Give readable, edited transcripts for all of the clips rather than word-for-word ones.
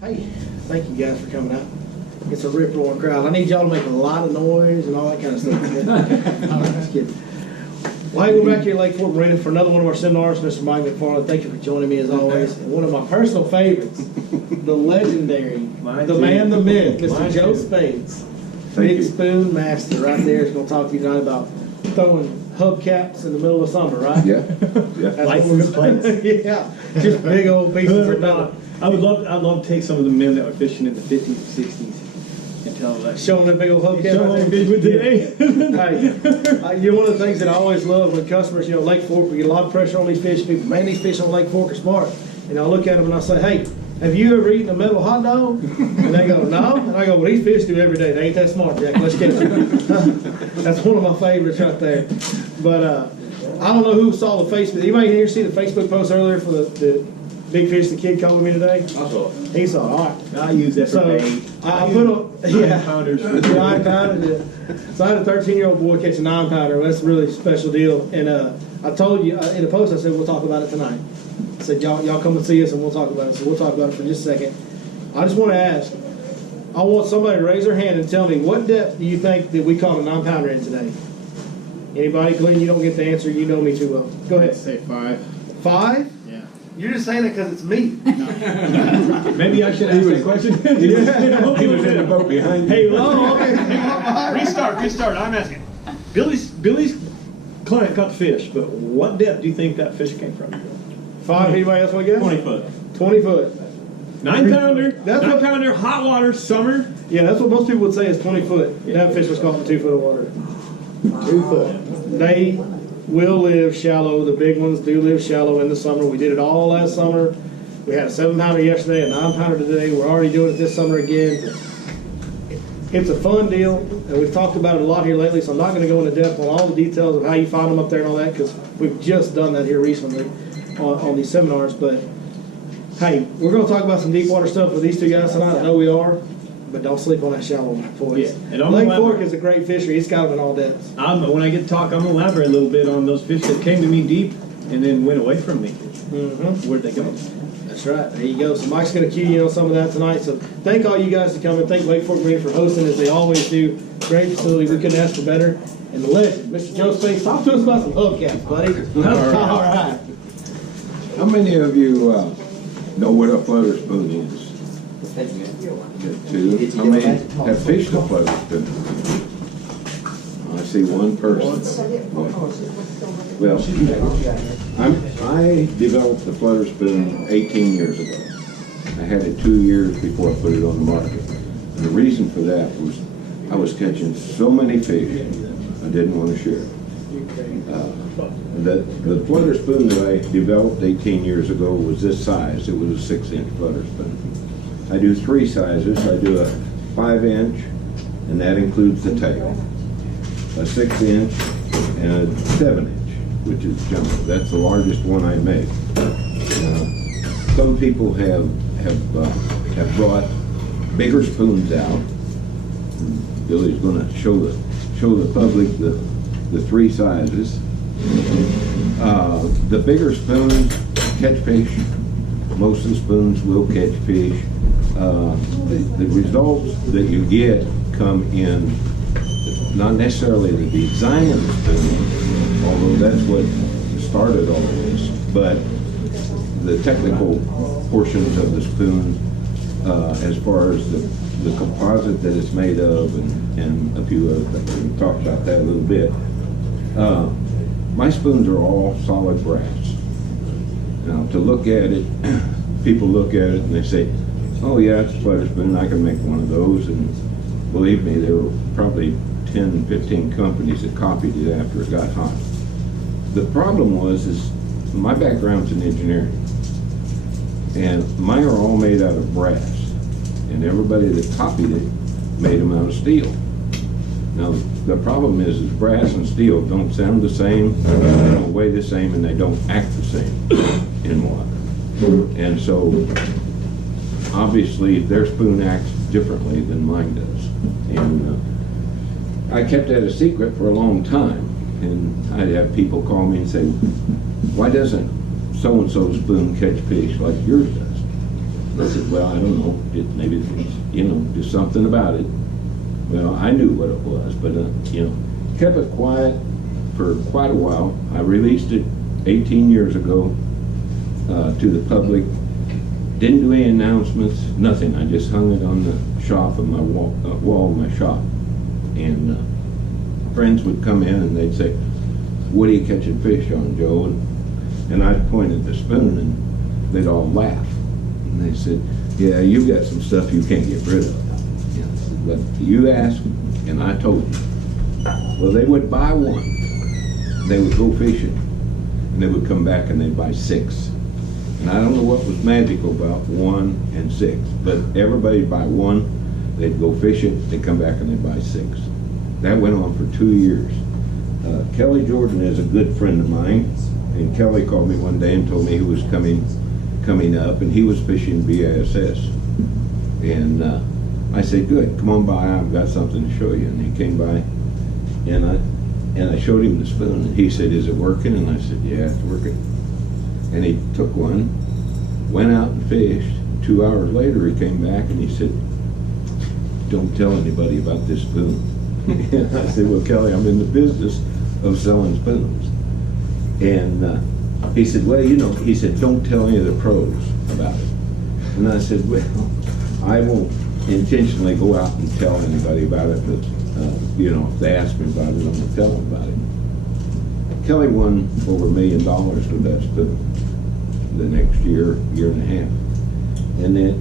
Hey, thank you guys for coming out. It's a rip-roaring crowd. I need y'all to make a lot of noise and all that kind of stuff. Just kidding. Well, hey, we're back here at Lake Fork Marina for another one of our seminars. Mr. Mike McFarland, thank you for joining me as always. And one of my personal favorites, the legendary, the man, the myth, Mr. Joe Spades. Big spoon master right there is going to talk to you tonight about throwing hubcaps in the middle of summer, right? Yeah. That's License plates. Yeah, just big old pieces of metal. I'd love to take some of the men that were fishing in the 50s and 60s and tell them that. Show them that big old hubcap. Show them fish with today. Hey, you know, one of the things that I always love when customers, you know, Lake Fork, we get a lot of pressure on these fish people. Man, these fish on Lake Fork are smart. And I look at them and I say, hey, have you ever eaten a metal hot dog? And they go, no. And I go, well, these fish do every day. They ain't that smart, Jack. Let's catch them. That's one of my favorites right there. But I don't know who saw the Facebook. Anybody here see the Facebook post earlier for the big fish the kid called me today? I saw it. He saw it. All right. I use that for So bait. I put on, yeah. Pounders. 9-pounder, yeah. So I had a 13-year-old boy catch a 9-pounder. That's a really special deal. And I told you in the post, I said, we'll talk about it tonight. I said, y'all come and see us and we'll talk about it. So we'll talk about it for just a second. I just want to ask, I want somebody to raise their hand and tell me what depth do you think that we caught a 9-pounder in today? Anybody? Glenn, you don't get the answer. You know me too well. Go ahead. Say 5. 5? Yeah. You're just saying it because it's me. Maybe I should ask that question. He was in the boat behind you. Hey, Oh, okay. Restart. I'm asking. Billy's client caught the fish, but what depth do you think that fish came from? 5. Anybody else want to guess? 20 foot. 20 foot. 9-pounder. That's what- 9-pounder, hot water, summer. Yeah, that's what most people would say is 20 foot. That fish was caught in 2 foot of water. 2 foot. They will live shallow. The big ones do live shallow in the summer. We did it all last summer. We had a 7-pounder yesterday, a 9-pounder today. We're already doing it this summer again. It's a fun deal, and we've talked about it a lot here lately, so I'm not going to go into depth on all the details of how you find them up there and all that, because we've just done that here recently on these seminars. But hey, we're going to talk about some deep water stuff with these two guys tonight. I know we are, but don't sleep on that shallow one, boys. Yeah, and I'm Lake gonna Fork elaborate. is a great fishery. It's got them in all depths. When I get to talk, I'm going to elaborate a little bit on those fish that came to me deep and then went away from me. Mm-hmm. Where'd they go? That's right. There you go. So Mike's going to cue you on some of that tonight. So thank all you guys for coming. Thank Lake Fork Marina for hosting as they always do. Great facility. We couldn't ask for better. And the legend, Mr. Joe Spades, talk to us about some hubcaps, buddy. All right. How many of you know what a flutter spoon is? Good, 2. How many have fished a flutter spoon? I see one person. Well, I developed the flutter spoon 18 years ago. I had it 2 years before I put it on the market. And the reason for that was I was catching so many fish, I didn't want to share. The flutter spoon that I developed 18 years ago was this size. It was a 6-inch flutter spoon. I do 3 sizes. I do a 5-inch, and that includes the tail, a 6-inch, and a 7-inch, which is jumbo. That's the largest one I make. Some people have brought bigger spoons out. Billy's going to show the public the 3 sizes. The bigger spoons catch fish. Most of the spoons will catch fish. The results that you get come in not necessarily the design of the spoon, although that's what started all of this, but the technical portions of the spoon, as far as the composite that it's made of and a few other things. We can talk about that a little bit. My spoons are all solid brass. Now, to look at it, people look at it and they say, oh yeah, it's a flutter spoon, I can make one of those. And believe me, there were probably 10, 15 companies that copied it after it got hot. The problem is my background's in engineering, and mine are all made out of brass, and everybody that copied it made them out of steel. Now, the problem is brass and steel don't sound the same, they don't weigh the same, and they don't act the same in water. And so, obviously, their spoon acts differently than mine does. And I kept that a secret for a long time, and I'd have people call me and say, why doesn't so-and-so spoon catch fish like yours does? And I said, well, I don't know, maybe, you know, do something about it. Well, I knew what it was, but, you know, kept it quiet for quite a while. I released it 18 years ago to the public. Didn't do any announcements, nothing. I just hung it on the shelf of my wall of my shop. And friends would come in and they'd say, what are you catching fish on, Joe? And I'd point at the spoon and they'd all laugh. And they said, yeah, you've got some stuff you can't get rid of. You know, but you asked and I told you. Well, they would buy one. They would go fishing and they would come back and they'd buy 6. And I don't know what was magical about 1 and 6, but everybody'd buy 1, they'd go fishing, they'd come back and they'd buy 6. That went on for 2 years. Kelly Jordan is a good friend of mine, and Kelly called me one day and told me he was coming up, and he was fishing BASS. And I said, good, come on by, I've got something to show you. And he came by, and I showed him the spoon, and he said, is it working? And I said, yeah, it's working. And he took one, went out and fished. 2 hours later, he came back and he said, don't tell anybody about this spoon. And I said, well, Kelly, I'm in the business of selling spoons. And he said, well, you know, he said, don't tell any of the pros about it. And I said, well, I won't intentionally go out and tell anybody about it, but, you know, if they ask me about it, I'm going to tell them about it. Kelly won over $1 million with that spoon the next year and a half. And then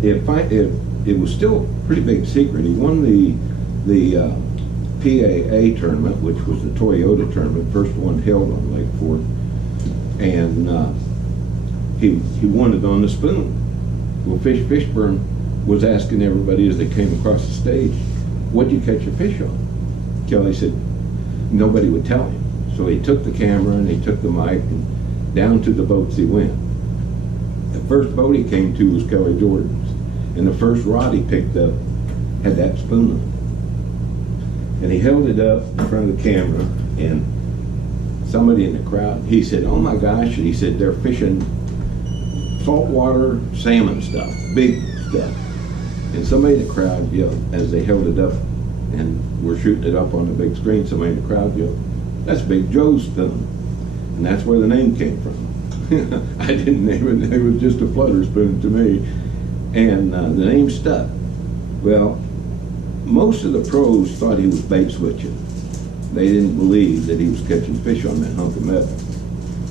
it was still a pretty big secret. He won the PAA tournament, which was the Toyota tournament, first one held on Lake Fork. And he won it on the spoon. Well, Fishburne was asking everybody as they came across the stage, what'd you catch your fish on? Kelly said, nobody would tell him. So he took the camera and he took the mic and down to the boats he went. The first boat he came to was Kelly Jordan's. And the first rod he picked up had that spoon on it. And he held it up in front of the camera and somebody in the crowd, he said, oh my gosh, he said, they're fishing saltwater salmon stuff, big stuff. And somebody in the crowd yelled, as they held it up and were shooting it up on the big screen, somebody in the crowd yelled, that's Big Joe's spoon. And that's where the name came from. I didn't name it, it was just a Flutter spoon to me. And the name stuck. Well, most of the pros thought he was bait switching. They didn't believe that he was catching fish on that hunk of metal.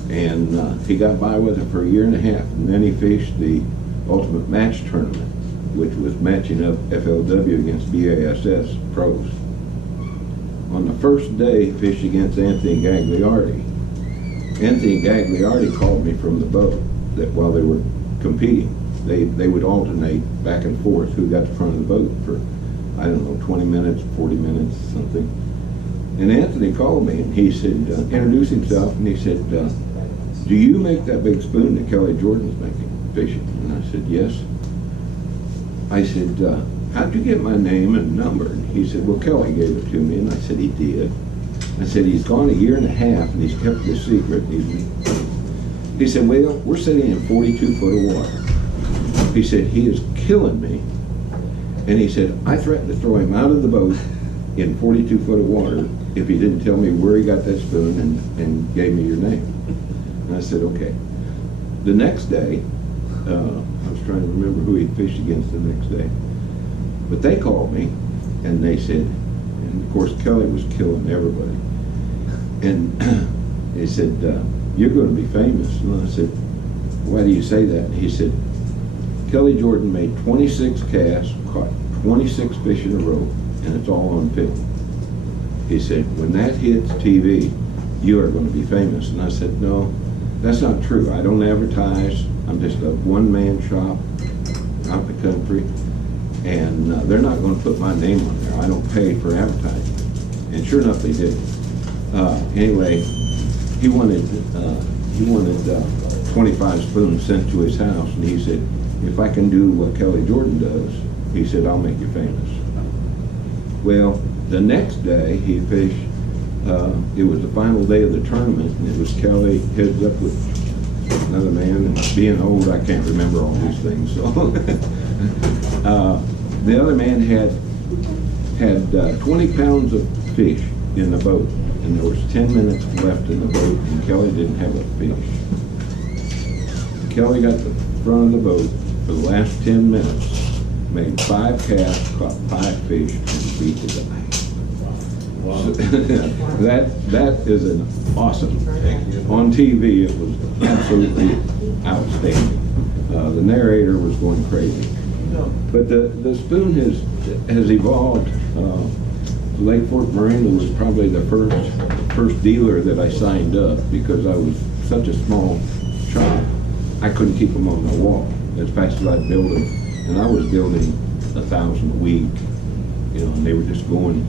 And he got by with it for 1.5 years, and then he fished the Ultimate Match Tournament, which was matching up FLW against BASS pros. On the first day, he fished against Anthony Gagliardi. Anthony Gagliardi called me from the boat that while they were competing, they would alternate back and forth who got the front of the boat for, I don't know, 20 minutes, 40 minutes, something. And Anthony called me and he said, introduced himself, and he said, do you make that big spoon that Kelly Jordan's making, fishing? And I said, yes. I said, how'd you get my name and number? And he said, well, Kelly gave it to me. And I said, he did. I said, he's gone 1.5 years and he's kept this secret. He said, well, we're sitting in 42 foot of water. He said, he is killing me. And he said, I threatened to throw him out of the boat in 42 foot of water if he didn't tell me where he got that spoon and gave me your name. And I said, okay. The next day, I was trying to remember who he fished against the next day, but they called me and they said, and of course Kelly was killing everybody, and they said, you're going to be famous. And I said, why do you say that? And he said, Kelly Jordan made 26 casts, caught 26 fish in a row, and it's all on film. He said, when that hits TV, you are going to be famous. And I said, no, that's not true. I don't advertise. I'm just a one-man shop out in the country, and they're not going to put my name on there. I don't pay for advertising. And sure enough, they did. Anyway, he wanted 25 spoons sent to his house, and he said, if I can do what Kelly Jordan does, he said, I'll make you famous. Well, the next day he fished, it was the final day of the tournament, and it was Kelly heads up with another man, and being old, I can't remember all these things, so The other man had 20 pounds of fish in the boat, and there was 10 minutes left in the boat, and Kelly didn't have a fish. Kelly got the front of the boat for the last 10 minutes, made 5 casts, caught 5 fish, and beat the guy. Wow. So, that is an awesome. On TV, it was absolutely outstanding. The narrator was going crazy. But the spoon has evolved. Lake Fork Marina was probably the first dealer that I signed up because I was such a small shop. I couldn't keep them on the wall as fast as I'd build them, and I was building 1,000 a week. You know, and they were just going.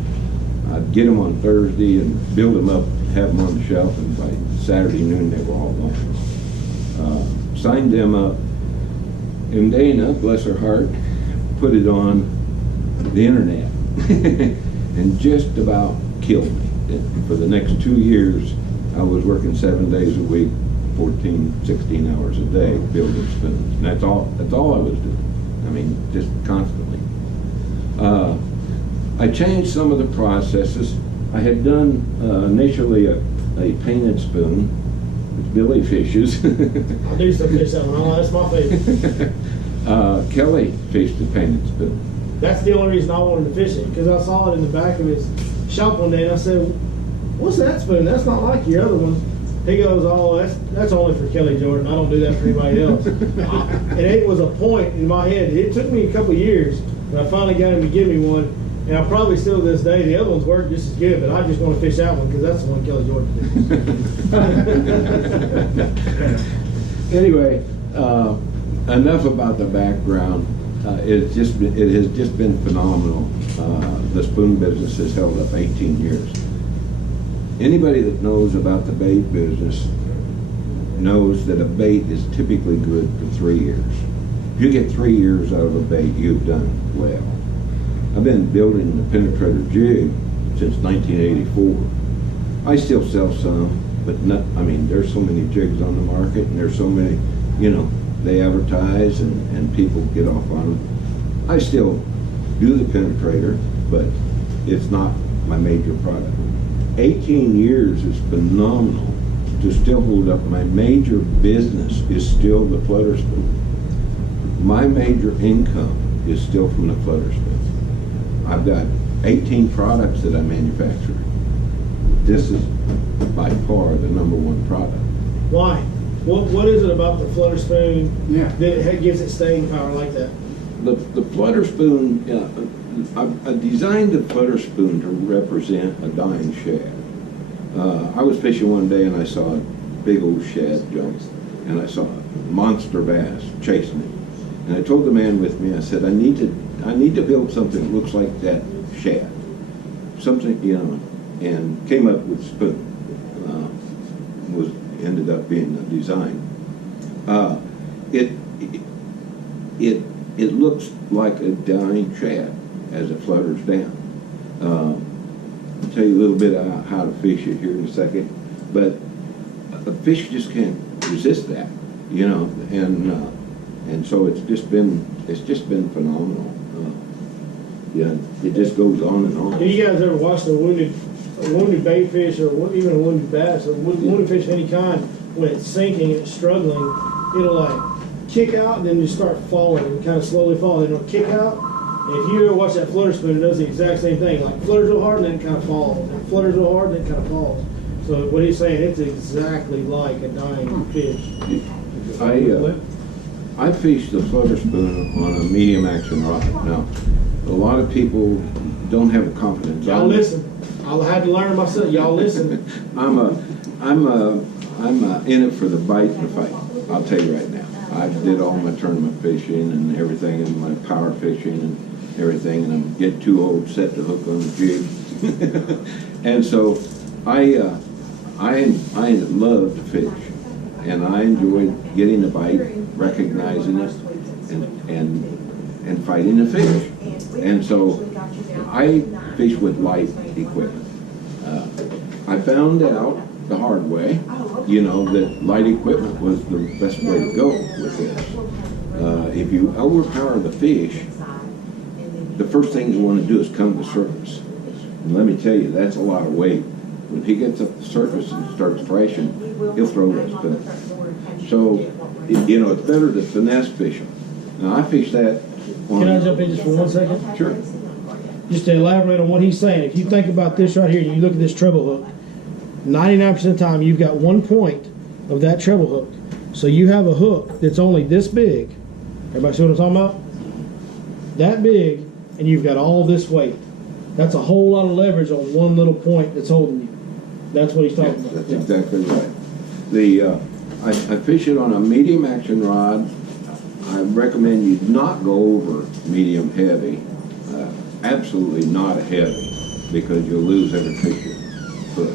I'd get them on Thursday and build them up, have them on the shelf, and by Saturday noon they were all gone. Signed them up, and Dana, bless her heart, put it on the internet and just about killed me. And for the next 2 years, I was working 7 days a week, 14, 16 hours a day, building spoons. And that's all I was doing. I mean, just constantly. I changed some of the processes. I had done initially a painted spoon with Billy fishes. I do some fish that one. Oh, that's my favorite. Kelly fished the painted spoon. That's the only reason I wanted to fish it, because I saw it in the back of his shop one day, and I said, "What's that spoon? That's not like your other ones." He goes, "Oh, that's only for Kelly Jordan. I don't do that for anybody else." And it was a point in my head. It took me a couple years, but I finally got him to give me one. And I probably still to this day, the other ones work just as good, but I just want to fish that one because that's the one Kelly Jordan did. Anyway, enough about the background. It has just been phenomenal. The spoon business has held up 18 years. Anybody that knows about the bait business knows that a bait is typically good for 3 years. If you get 3 years out of a bait, you've done well. I've been building the penetrator jig since 1984. I still sell some, but not, I mean, there's so many jigs on the market, and there's so many, you know, they advertise and people get off on them. I still do the penetrator, but it's not my major product. 18 years is phenomenal to still hold up. My major business is still the Flutter spoon. My major income is still from the Flutter spoon. I've got 18 products that I manufacture. This is by far the #1 product. Why? What is it about the Flutter spoon Yeah. that gives it staying power like that? The Flutter spoon, I designed the Flutter spoon to represent a dying shad. I was fishing one day and I saw a big old shad jump, and I saw a monster bass chasing it. And I told the man with me, I said, I need to build something that looks like that shad. Something, you know, and came up with spoon. Ended up being the design. It looks like a dying shad as it flutters down. I'll tell you a little bit about how to fish it here in a second, but a fish just can't resist that, you know, and so it's just been phenomenal. Yeah, it just goes on and on. Do you guys ever watch a wounded bait fish, or even a wounded bass, or wounded fish of any kind, when it's sinking and it's struggling, it'll like kick out and then just start falling and kind of slowly fall. Then it'll kick out. And if you ever watch that flutter spoon, it does the exact same thing. Like flutters real hard and then it kind of falls. And flutters real hard and then it kind of falls. So what he's saying, it's exactly like a dying fish. I fish the Flutter spoon on a medium action rod. Now, a lot of people don't have the confidence. Y'all listen. I'll have to learn myself. Y'all listen. I'm in it for the bite and the fight. I'll tell you right now. I did all my tournament fishing and everything, and my power fishing and everything, and I'm getting too old to set the hook on the jig. And so I love to fish, and I enjoy getting the bite, recognizing it, and fighting the fish. And so I fish with light equipment. I found out the hard way, you know, that light equipment was the best way to go with this. If you overpower the fish, the first thing you want to do is come to surface. And let me tell you, that's a lot of weight. When he gets up the surface and starts thrashing, he'll throw that spoon. So, you know, it's better to finesse fish them. Now, I fish that on... Can I jump in just for 1 second? Sure. Just to elaborate on what he's saying, if you think about this right here, and you look at this treble hook, 99% of the time you've got one point of that treble hook. So you have a hook that's only this big. Everybody see what I'm talking about? That big, and you've got all this weight. That's a whole lot of leverage on one little point that's holding you. That's what he's talking about. That's exactly right. I fish it on a medium action rod. I recommend you not go over medium heavy. Absolutely not a heavy, because you'll lose every fish you put.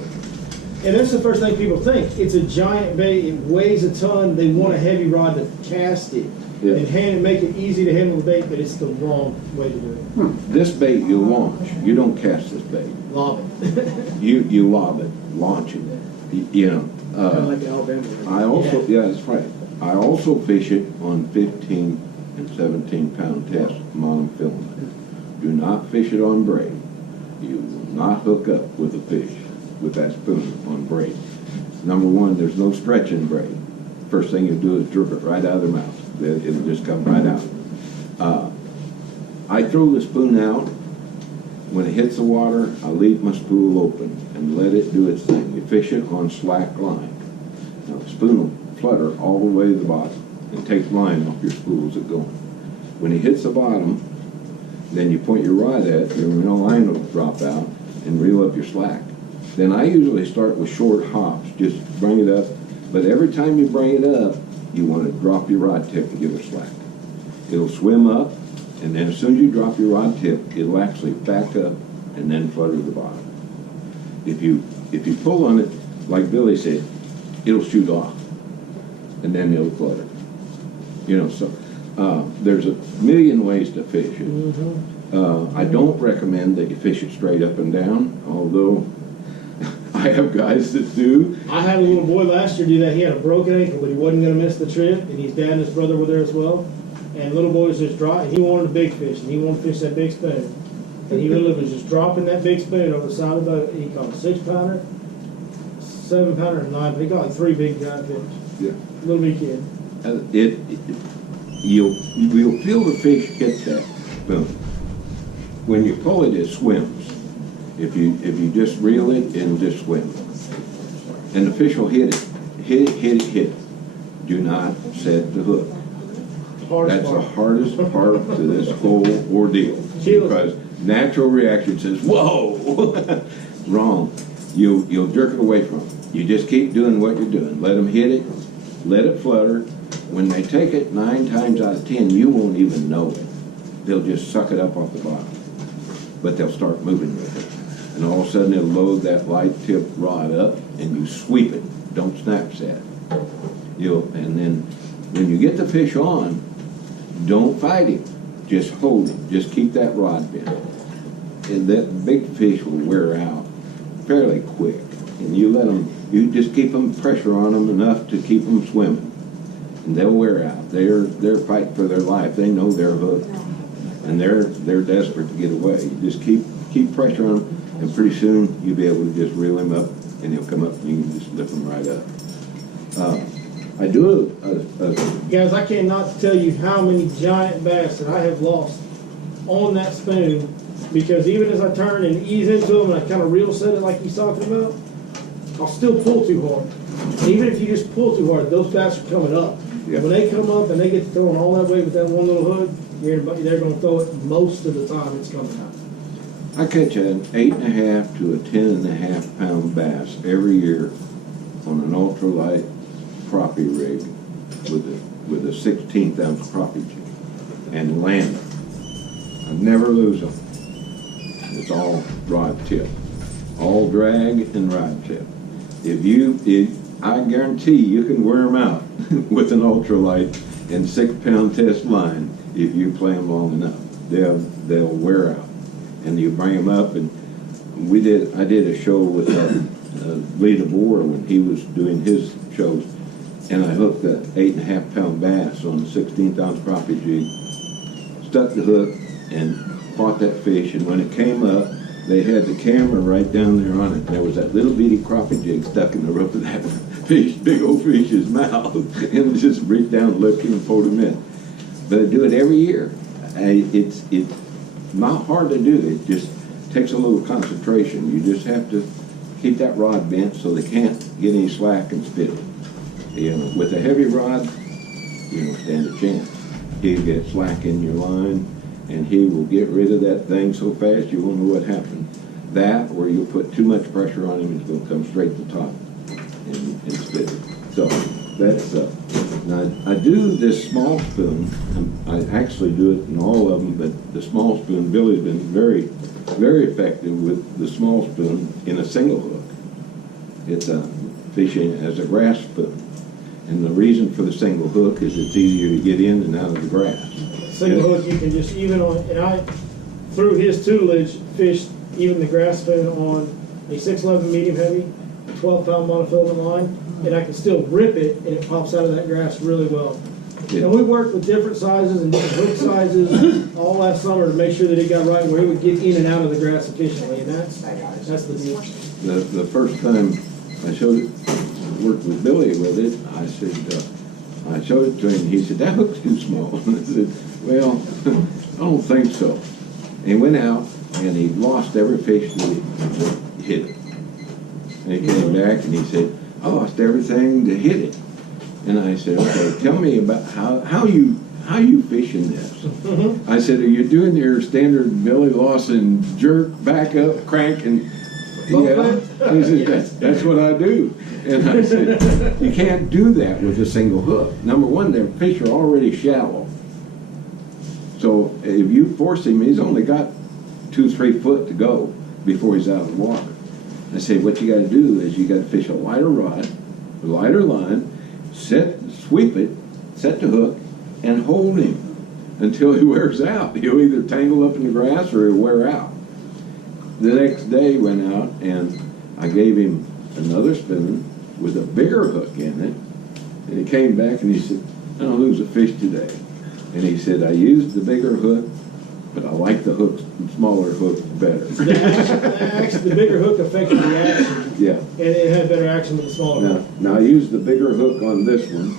And that's the first thing people think. It's a giant bait. It weighs a ton. They want a heavy rod to cast it. Yeah. And make it easy to handle the bait, but it's the wrong way to do it. This bait you launch. You don't cast this bait. Lob it. You lob it, launch it. You know. Kind of like the Alabama. I also, yeah, that's right. I also fish it on 15 and 17 pound test monofilament. Do not fish it on braid. You will not hook up with a fish with that spoon on braid. Number one, there's no stretch in braid. First thing you do is jerk it right out of their mouth. It'll just come right out. I throw the spoon out. When it hits the water, I leave my spool open and let it do its thing. You fish it on slack line. Now the spoon will flutter all the way to the bottom and take line off your spool as it going. When it hits the bottom, then you point your rod at, your line will drop out and reel up your slack. Then I usually start with short hops, just bring it up. But every time you bring it up, you want to drop your rod tip and give it slack. It'll swim up, and then as soon as you drop your rod tip, it'll actually back up and then flutter to the bottom. If you pull on it, like Billy said, it'll shoot off, and then it'll flutter. You know, so there's a million ways to fish it. I don't recommend that you fish it straight up and down, although I have guys that do. I had a little boy last year do that. He had a broken ankle, but he wasn't going to miss the trip, and his dad and his brother were there as well. And little boy was just dry, and he wanted a big fish, and he wanted to fish that big spoon. And he literally was just dropping that big spoon over the side of the boat. He caught a 6-pounder, 7-pounder, and 9. But he caught 3 big giant fish. Yeah. Little big kid. You'll feel the fish hit that spoon. When you pull it, it swims. If you just reel it and just swim, and the fish will hit it. Do not set the hook. That's the hardest part to this whole ordeal, because natural reaction says, "Whoa!" Wrong. You'll jerk it away from them. You just keep doing what you're doing. Let them hit it. Let it flutter. When they take it, 9 times out of 10, you won't even know it. They'll just suck it up off the bottom, but they'll start moving with it. And all of a sudden, it'll load that light tip rod up, and you sweep it. Don't snap set. And then when you get the fish on, don't fight him. Just hold him. Just keep that rod bent. And that big fish will wear out fairly quick. And you just keep them pressure on them enough to keep them swimming. And they'll wear out. They're fighting for their life. They know they're hooked. And they're desperate to get away. You just keep pressure on them, and pretty soon you'll be able to just reel him up, and he'll come up and you can just lift him right up. I do Guys, I cannot tell you how many giant bass that I have lost on that spoon, because even as I turn and ease into them and I kind of reel set it like he's talking about, I'll still pull too hard. And even if you just pull too hard, those bass are coming up. Yeah. When they come up and they get to throwing all that weight with that one little hook, they're going to throw it most of the time it's coming out. I catch an 8.5 to a 10.5 pound bass every year on an ultralight crappie rig with a 16th ounce crappie jig and land them. I never lose them. It's all rod tip, all drag and rod tip. I guarantee you can wear them out with an ultralight and 6-pound test line if you play them long enough. They'll wear out. And you bring them up, and I did a show with Lee DeBoer when he was doing his shows, and I hooked a 8.5-pound bass on a 16th-ounce crappie jig, stuck the hook, and caught that fish. And when it came up, they had the camera right down there on it. There was that little bitty crappie jig stuck in the roof of that fish, big old fish's mouth, and just reached down, lifted him, and pulled him in. But I do it every year. It's not hard to do. It just takes a little concentration. You just have to keep that rod bent so they can't get any slack and spit it. You know, with a heavy rod, you don't stand a chance. He'll get slack in your line, and he will get rid of that thing so fast you won't know what happened. That, or you'll put too much pressure on him, he's going to come straight to the top and spit it. So that's now I do this small spoon. I actually do it in all of them, but the small spoon, Billy's been very, very effective with the small spoon in a single hook. It's fishing as a grass spoon. And the reason for the single hook is it's easier to get in and out of the grass. Single hook, you can just, even on, and I, through his tutelage, fished even the grass spoon on a 6'11" medium heavy, 12-pound monofilament line, and I can still rip it, and it pops out of that grass really well. Yeah. And we worked with different sizes and different hook sizes all last summer to make sure that it got right where he would get in and out of the grass efficiently, and that's the deal. The first time I showed it, worked with Billy with it, I said, I showed it to him, and he said, that hook's too small. And I said, well, I don't think so. And he went out, and he lost every fish that he hit it. And he came back, and he said, I lost everything that hit it. And I said, okay, tell me about how you fishing this. Mm-hmm. I said, are you doing your standard Billy Lawson jerk, back up, crank, and yeah? He said, that's what I do. And I said, you can't do that with a single hook. Number one, their fish are already shallow. So if you force him, he's only got 2-3 foot to go before he's out of the water. I say, what you got to do is you got to fish a lighter rod, a lighter line, sweep it, set the hook, and hold him until he wears out. He'll either tangle up in the grass or he'll wear out. The next day he went out and I gave him another spoon with a bigger hook in it, and he came back and he said, I don't lose a fish today. And he said, I used the bigger hook, but I like the hooks, the smaller hook better. The bigger hook affected the action. Yeah. And it had better action with the smaller hook. Now I used the bigger hook on this one,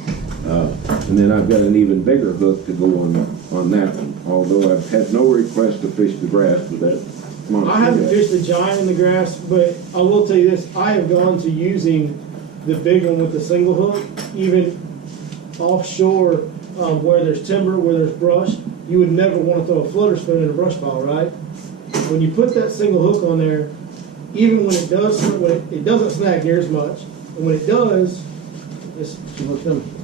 and then I've got an even bigger hook to go on that one. Although I've had no request to fish the grass with that monster. I haven't fished the giant in the grass, but I will tell you this, I have gone to using the big one with the single hook, even offshore where there's timber, where there's brush. You would never want to throw a flutter spoon in a brush pile, right? When you put that single hook on there, even when it does, it doesn't snag near as much, and when it does,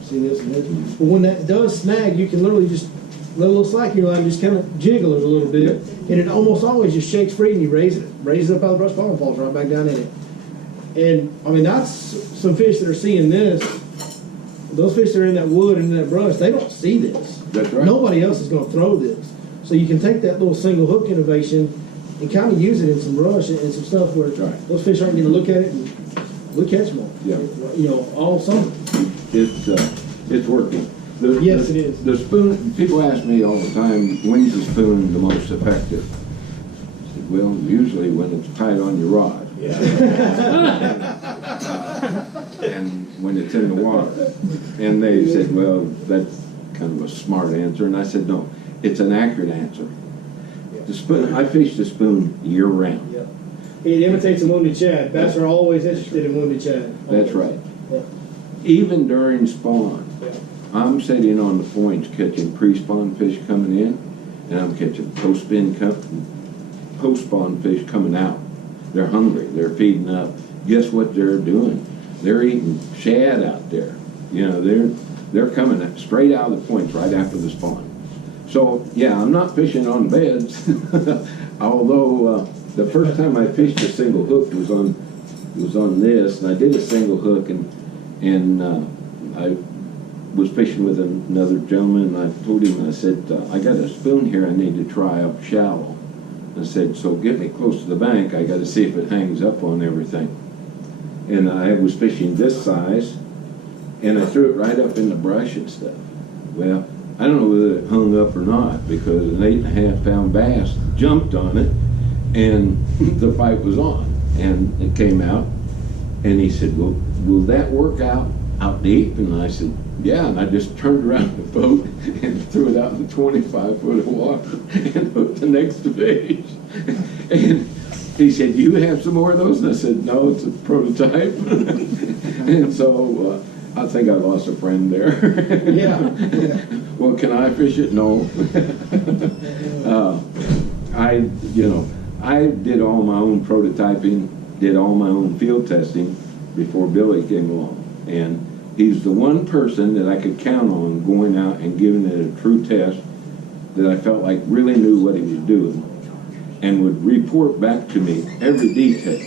see this and this, but when that does snag, you can literally just let a little slack in your line, just kind of jiggle it a little bit, and it almost always just shakes free, and you raise it up out of the brush pile and falls right back down in it. And I mean, that's some fish that are seeing this. Those fish that are in that wood and in that brush, they don't see this. That's right. Nobody else is going to throw this. So you can take that little single hook innovation and kind of use it in some brush and some stuff where those fish aren't going to look at it and we'll catch them all. Yeah. You know, all summer. It's working. Yes, it is. The spoon, people ask me all the time, when's the spoon the most effective? I said, well, usually when it's tight on your rod. Yeah. And when it's in the water. And they said, well, that's kind of a smart answer. And I said, no, it's an accurate answer. The spoon, I fish the spoon year round. Yeah. It imitates a wounded shad. Bass are always interested in wounded shad. That's right. Yeah. Even during spawn, Yeah. I'm sitting on the points catching pre-spawn fish coming in, and I'm catching post-spawn fish coming out. They're hungry. They're feeding up. Guess what they're doing? They're eating shad out there. You know, they're coming straight out of the points right after the spawn. So yeah, I'm not fishing on beds. Although the first time I fished a single hook was on this, and I did a single hook, and I was fishing with another gentleman, and I told him, I said, I got a spoon here I need to try up shallow. I said, so get me close to the bank, I got to see if it hangs up on everything. And I was fishing this size, and I threw it right up in the brush and stuff. Well, I don't know whether it hung up or not, because an 8.5 pound bass jumped on it, and the fight was on, and it came out, and he said, well, will that work out deep? And I said, yeah, and I just turned around the boat and threw it out in 25 foot of water and hooked the next fish. And he said, you have some more of those? And I said, no, it's a prototype. And so I think I lost a friend there. Yeah. Well, can I fish it? No. I did all my own prototyping, did all my own field testing before Billy came along. And he's the one person that I could count on going out and giving it a true test that I felt like really knew what he was doing and would report back to me every detail.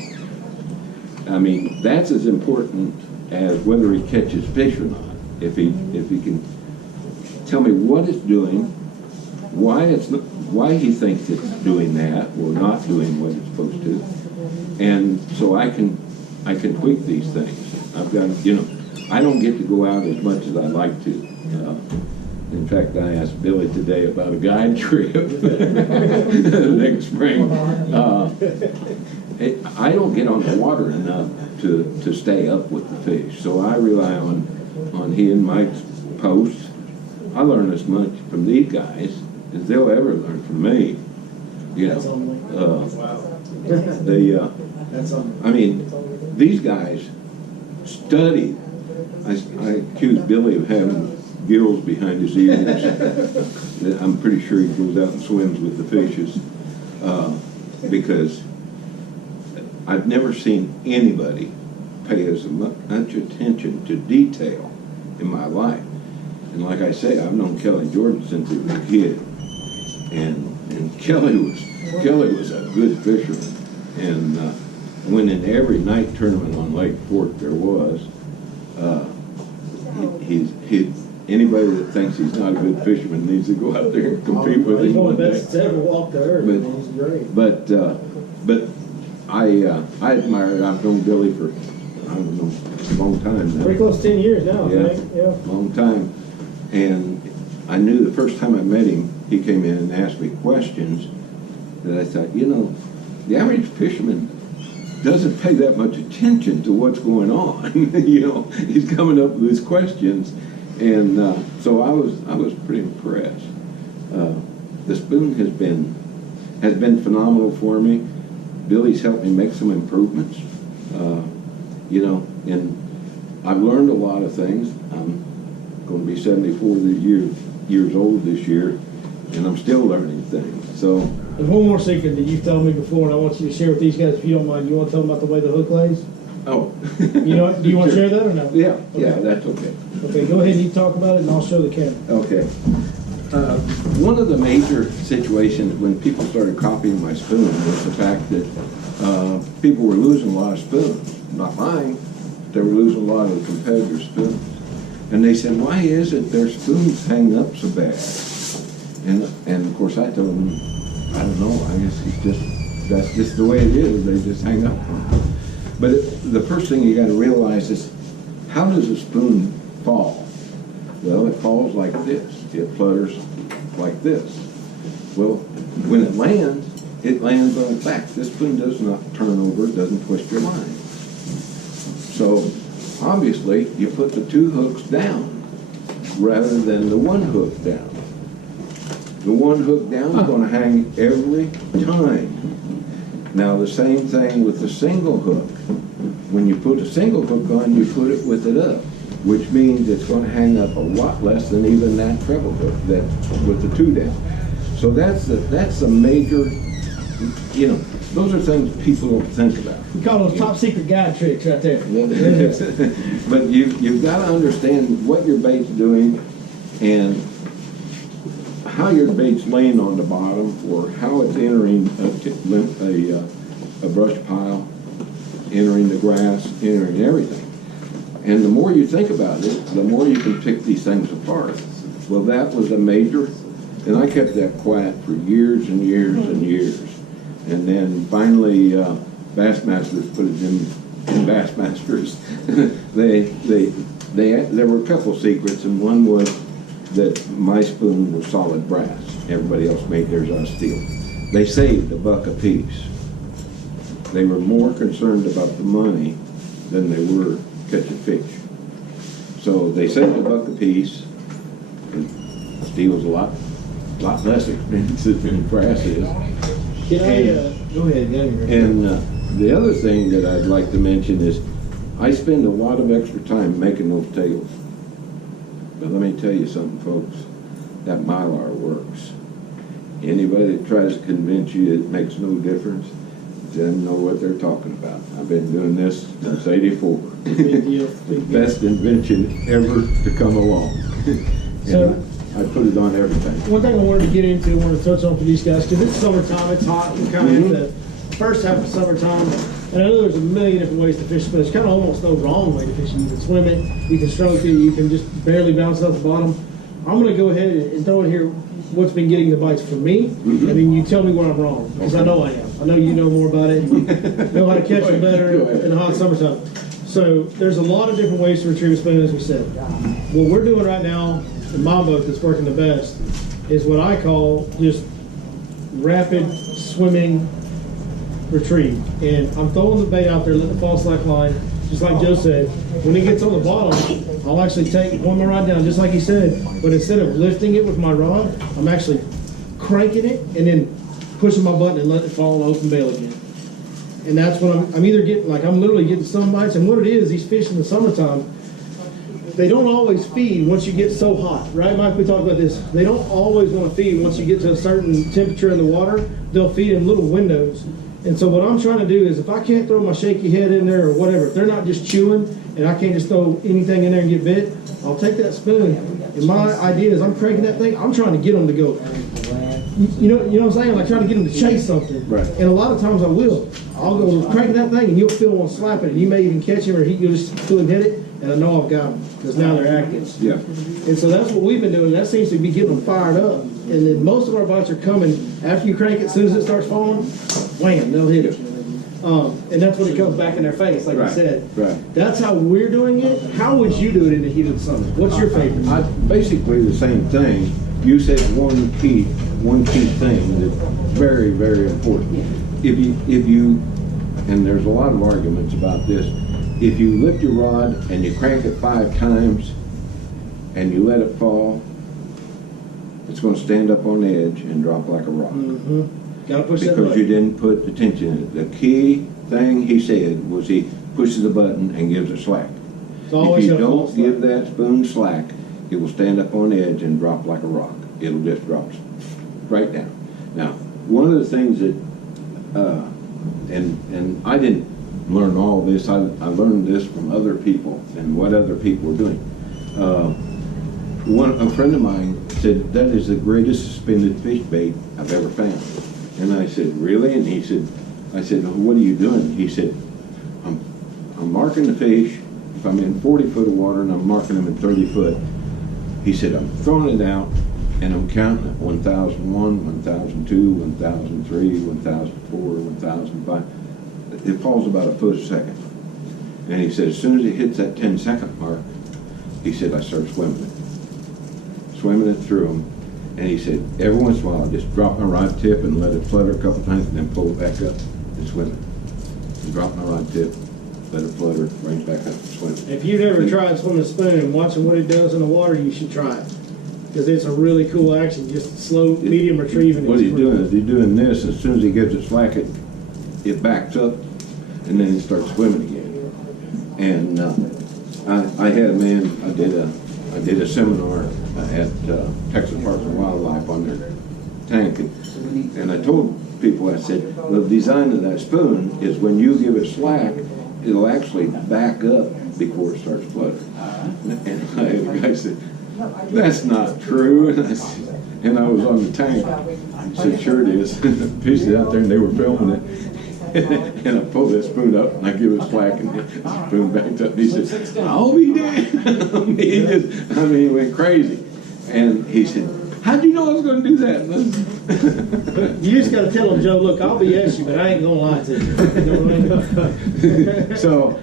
I mean, that's as important as whether he catches fish or not. If he can tell me what it's doing, why he thinks it's doing that or not doing what it's supposed to, and so I can tweak these things. I've got, I don't get to go out as much as I'd like to. In fact, I asked Billy today about a guide trip next spring. I don't get on the water enough to stay up with the fish, so I rely on he and Mike's posts. I learn as much from these guys as they'll ever learn from me. That's unbelievable. I mean, these guys study. I accuse Billy of having gills behind his ears. I'm pretty sure he goes out and swims with the fishes, because I've never seen anybody pay as much attention to detail in my life. And like I say, I've known Kelly Jordan since he was a kid, and Kelly was a good fisherman, and went in every night tournament on Lake Fork there was. Anybody that thinks he's not a good fisherman needs to go out there and compete with him one day. Best to ever walk the earth. He's great. But I admire it. I've known Billy for, I don't know, a long time now. Pretty close to 10 years now, Yeah, I think. Yeah. long time. And I knew the first time I met him, he came in and asked me questions that I thought, the average fisherman doesn't pay that much attention to what's going on. He's coming up with these questions, and so I was pretty impressed. The spoon has been phenomenal for me. Billy's helped me make some improvements, and I've learned a lot of things. I'm going to be 74 years old this year, and I'm still learning things. So There's one more secret that you've told me before, and I want you to share with these guys if you don't mind. You want to tell them about the way the hook lays? Oh. Do you want to share that or no? Yeah, Okay. that's okay. Okay, go ahead and you talk about it, and I'll show the camera. Okay. One of the major situations when people started copying my spoon was the fact that people were losing a lot of spoons. Not mine. They were losing a lot of the competitors' spoons. And they said, why is it their spoons hang up so bad? And of course I told them, I don't know, I guess that's just the way it is. They just hang up. But the first thing you got to realize is, how does a spoon fall? Well, it falls like this. It flutters like this. Well, when it lands on its back. This spoon does not turn over, it doesn't twist your line. So, obviously, you put the two hooks down rather than the one hook down. The one hook down is going to hang every time. Now, the same thing with the single hook. When you put a single hook on, you put it with it up, which means it's going to hang up a lot less than even that treble hook that with the two down. So that's a major, those are things people don't think about. We call those top secret guide tricks right there. But you've got to understand what your bait's doing and how your bait's laying on the bottom, or how it's entering a brush pile, entering the grass, entering everything. And the more you think about it, the more you can pick these things apart. Well, that was a major, and I kept that quiet for years and years and years. And then finally, Bassmasters put it in Bassmasters. there were a couple secrets, and one was that my spoon was solid brass. Everybody else made theirs out of steel. They saved $1 a piece. They were more concerned about the money than they were catching fish. So they saved $1 a piece. And steel's a lot less expensive than brass is. Can I, go ahead, And the other thing that I'd like to mention is I spend a lot of extra time making those tails. But let me tell you something, folks. That Mylar works. Anybody that tries to convince you it makes no difference, doesn't know what they're talking about. I've been doing this since '84. Big deal. The best invention ever to come along. So- And I put it on everything. One thing I wanted to get into, I wanted to touch on for these guys, because it's summertime, it's hot, we're kind of in the first half of summertime, and I know there's a million different ways to fish, but there's kind of almost no wrong way to fish. You can swim it, you can stroke it, you can just barely bounce it off the bottom. I'm gonna go ahead and throw in here what's been getting the bites for me, and then you tell me where I'm wrong, because I know I am. I know you know more about it, know how to catch them better in the hot summertime. So there's a lot of different ways to retrieve a spoon, as we said. What we're doing right now in my boat that's working the best is what I call just rapid swimming retrieve. And I'm throwing the bait out there, letting the fall slack line, just like Joe said. When it gets on the bottom, I'll actually take one more rod down, just like he said, but instead of lifting it with my rod, I'm actually cranking it and then pushing my button and letting it fall and open bail again. And that's what I'm either getting, like I'm literally getting some bites, and what it is, these fish in the summertime, they don't always feed once you get so hot, right, Mike? We talked about this. They don't always want to feed once you get to a certain temperature in the water. They'll feed in little windows. And so what I'm trying to do is, if I can't throw my shaky head in there or whatever, if they're not just chewing and I can't just throw anything in there and get bit, I'll take that spoon. And my idea is I'm cranking that thing. I'm trying to get them to go. You know what I'm saying? Like trying to get them to chase something. Right. And a lot of times I will. I'll go crank that thing and you'll feel one slapping it. And you may even catch him, or you'll just feel him hit it. And I know I've got them because now they're active. Yeah. And so that's what we've been doing. That seems to be getting them fired up. And then most of our bites are coming after you crank it. As soon as it starts falling, wham, they'll hit it. And that's when it comes back in their face, like I said. Right. That's how we're doing it. How would you do it in the heat of the summer? What's your favorite? Basically the same thing. You said one key thing that's very, very important. If you, and there's a lot of arguments about this, if you lift your rod and you crank it 5 times and you let it fall, it's going to stand up on the edge and drop like a rock. Mm-hmm. Gotta push that Because button. you didn't put the tension in it. The key thing he said was he pushes the button and gives it slack. It's always If you got full don't slack. give that spoon slack, it will stand up on the edge and drop like a rock. It'll just drop right down. Now, one of the things that, and I didn't learn all this, I learned this from other people and what other people were doing. A friend of mine said, that is the greatest suspended fish bait I've ever found. And I said, really? And he said, I said, well, what are you doing? He said, I'm marking the fish. If I'm in 40 foot of water and I'm marking them in 30 foot, he said, I'm throwing it out and I'm counting it, 1001, 1002, 1003, 1004, 1005. It falls about a foot a second. And he said, as soon as it hits that 10-second mark, he said, I start swimming it through them. And he said, every once in a while, I just drop my rod tip and let it flutter a couple times and then pull it back up and swim it. And drop my rod tip, let it flutter, bring it back up and swim it. If you've never tried swimming a spoon and watching what it does in the water, you should try it. Because it's a really cool action, just slow, medium retrieving. What he's doing is he's doing this, as soon as he gives it slack, it backs up and then he starts swimming again. And I had a man, I did a seminar at Texas Parks and Wildlife on their tank, and I told people, I said, the design of that spoon is when you give it slack, it'll actually back up before it starts fluttering. And I had a guy said, that's not true. And I was on the tank. I said, sure it is. Fished it out there and they were filming it. And I pulled that spoon up and I give it slack and the spoon backed up. And he said, I'll be damned. He went crazy. And he said, how'd you know I was going to do that? You just got to tell them, Joe, look, I'll BS you, but I ain't going to lie to you. You know what I mean? So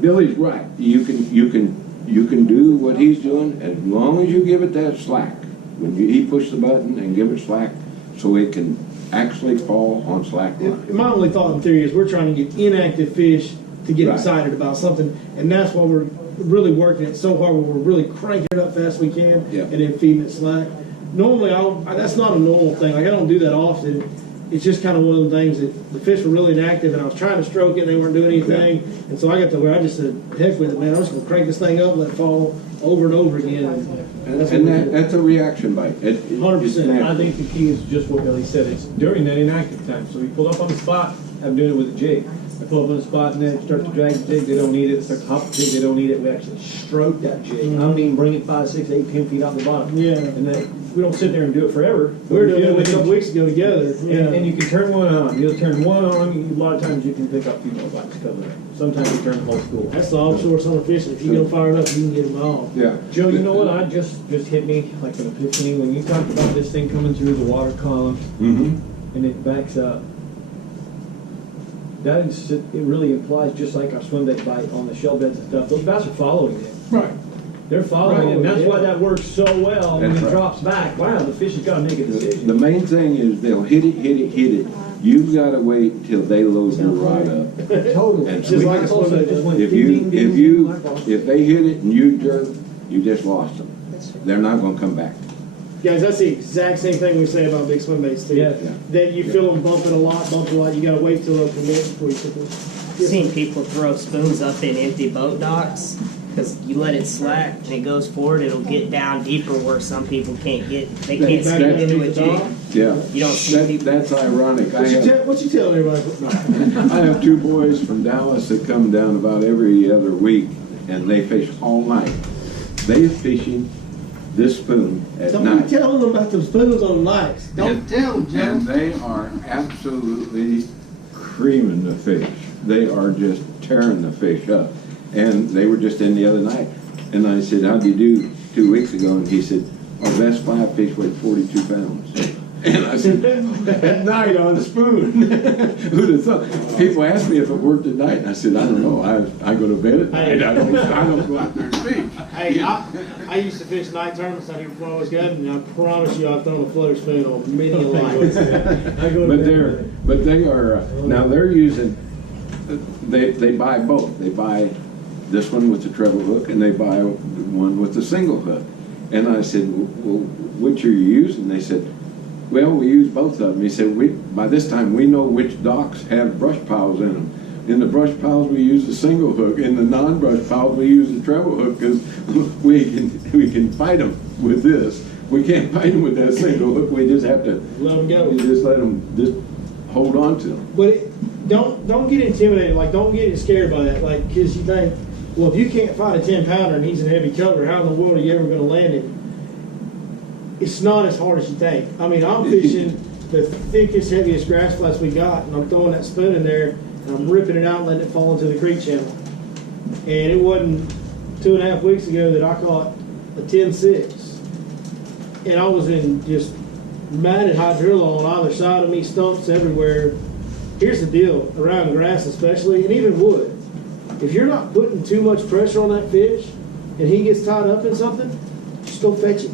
Billy's right. You can do what he's doing as long as you give it that slack. When he push the button and give it slack, so it can actually fall on slack line. My only thought in theory is we're trying to get inactive fish to get Right. excited about something, and that's why we're really working it so hard. Where we're really cranking it up fast as we can, Yeah. and then feeding it slack. Normally, that's not a normal thing. Like I don't do that often. It's just kind of one of the things that the fish were really inactive, and I was trying to stroke it, and they weren't doing anything. And so I got to where I just said, "Heck with it, man! I'm just gonna crank this thing up, and let it fall over and over again." And what we did. that's a reaction bite. 100%. I think the key is just what Billy said, it's during that inactive time. So we pull up on the spot, I'm doing it with a jig. I pull up on the spot and then start to drag the jig, they don't need it, start to hop the jig, they don't need it, we actually stroke that jig. I don't even bring it 5, 6, 8, 10 feet out the bottom. Yeah. And then, we don't sit there and do it forever. We were doing it a within- couple weeks ago together. And you can turn one on, you'll turn one on, a lot of times you can pick up female bites coming in. Sometimes you turn the whole school. That's the offshore summer fishing. If you don't fire it up, you can get them all. Yeah. Joe, you know what, I just hit me like an epiphany when you talked about this thing coming through the water column Mm-hmm. and it backs up. That is, it really implies, just like our swim bait bite on the shell beds and stuff, those bass are following it. Right. They're following it, and that's why Yeah. that works so well when That's it right. drops back. Wow, the fish has got to make a decision. The main thing is they'll hit it. You've got to wait till they load your rod up. Totally. And just like a swim bait. Just went If ding, you, ding, ding, if ding, you, like that. if they hit it and you jerk, you just lost them. They're not gonna come back. Guys, that's the exact same thing we say about big swim baits too. Yeah. That you feel them bumping a lot, you gotta wait till they'll commit before you put them. Seen people throw spoons up in empty boat docks because you let it slack and it goes forward, it'll get down deeper where some people can't get. They can't Back sneak underneath into a the jig. dock? Yeah. You don't see people. That's ironic. What you telling everybody? I have two boys from Dallas that come down about every other week, and they fish all night. They are fishing this spoon at Don't be night. telling them about them spoons on the nights. And- And they are absolutely creaming the fish. They are just tearing the fish up. And they were just in the other night. And I said, how'd you do 2 weeks ago? And he said, our best 5 fish weighed 42 pounds. And I said, at night on the spoon. Who'd have thought? People ask me if it worked at night, and I said, I don't know. I go to bed at night. I don't go out there and fish. Hey, I used to fish night tournaments out here before I was good, and I promise you I've thrown a flutter spoon on many a night. I go to But they are, now they're using, they buy both. They buy this one with the treble hook, and they buy one with the single hook. And I said, well, which are you using? They said, well, we use both of them. He said, by this time, we know which docks have brush piles in them. In the brush piles, we use the single hook. In the non-brush piles, we use the treble hook because we can fight them with this. We can't fight them with that single hook. We just have to Let them go. you just let them just hold on to them. But don't get intimidated. Like, don't get scared by that. Like, because you think, well, if you can't fight a 10-pounder and he's in heavy cover, how in the world are you ever going to land it? It's not as hard as you think. I mean, I'm fishing the thickest, heaviest grass flats we got, and I'm throwing that spoon in there, and I'm ripping it out and letting it fall into the creek channel. And it wasn't 2.5 weeks ago that I caught a 10-6. And I was in just matted hydrilla on either side of me, stumps everywhere. Here's the deal, around grass especially, and even wood. If you're not putting too much pressure on that fish, and he gets tied up in something, just go fetch it.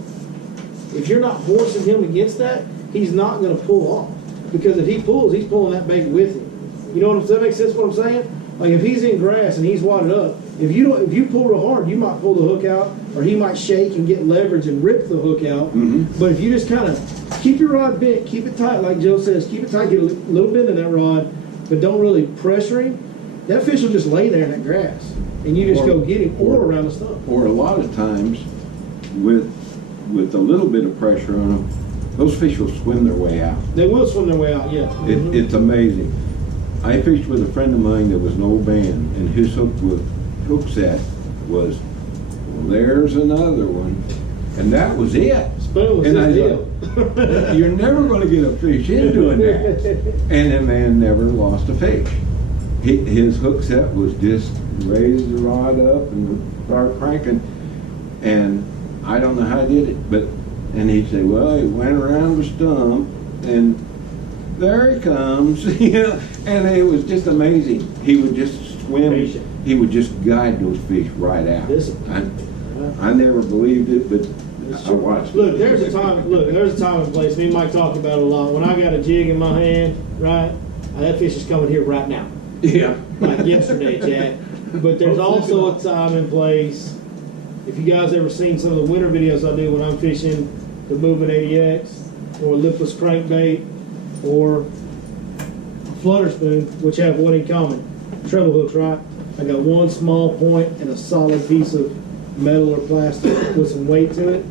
If you're not forcing him against that, he's not going to pull off. Because if he pulls, he's pulling that bait with him. You know what? Does that make sense? What I'm saying? Like if he's in grass and he's wadded up, if you pull real hard, you might pull the hook out, or he might shake and get leverage and rip the hook out. But if you just kind of keep your rod bent, keep it tight, like Joe says, keep it tight, get a little bend in that rod, but don't really pressure him. That fish will just lay there in that grass, and you just go get him or around the stump. Or a lot of times, with a little bit of pressure on them, those fish will swim their way out. They will swim their way out, yeah. It's amazing. I fished with a friend of mine that was an old band, and his hook set was, well, there's another one, and that was it. Spoon was And his I deal. thought, you're never going to get a fish in doing that. And the man never lost a fish. His hook set was just raise the rod up and start cranking, and I don't know how he did it, and he'd say, well, he went around the stump, and there he comes, you know, and it was just amazing. He would just swim. Patient. he would just guide those fish right out. Discipline. I never believed it, but I watched. Look, there's a time and place, me and Mike talked about it a lot. When I got a jig in my hand, right, that fish is coming here right now, Yeah. like yesterday, Jack. But there's also a time and place. If you guys ever seen some of the winter videos I do when I'm fishing the Movement 80X or lipless crankbait or flutter spoon, which have what in common? Treble hooks, right? I got one small point and a solid piece of metal or plastic with some weight to it.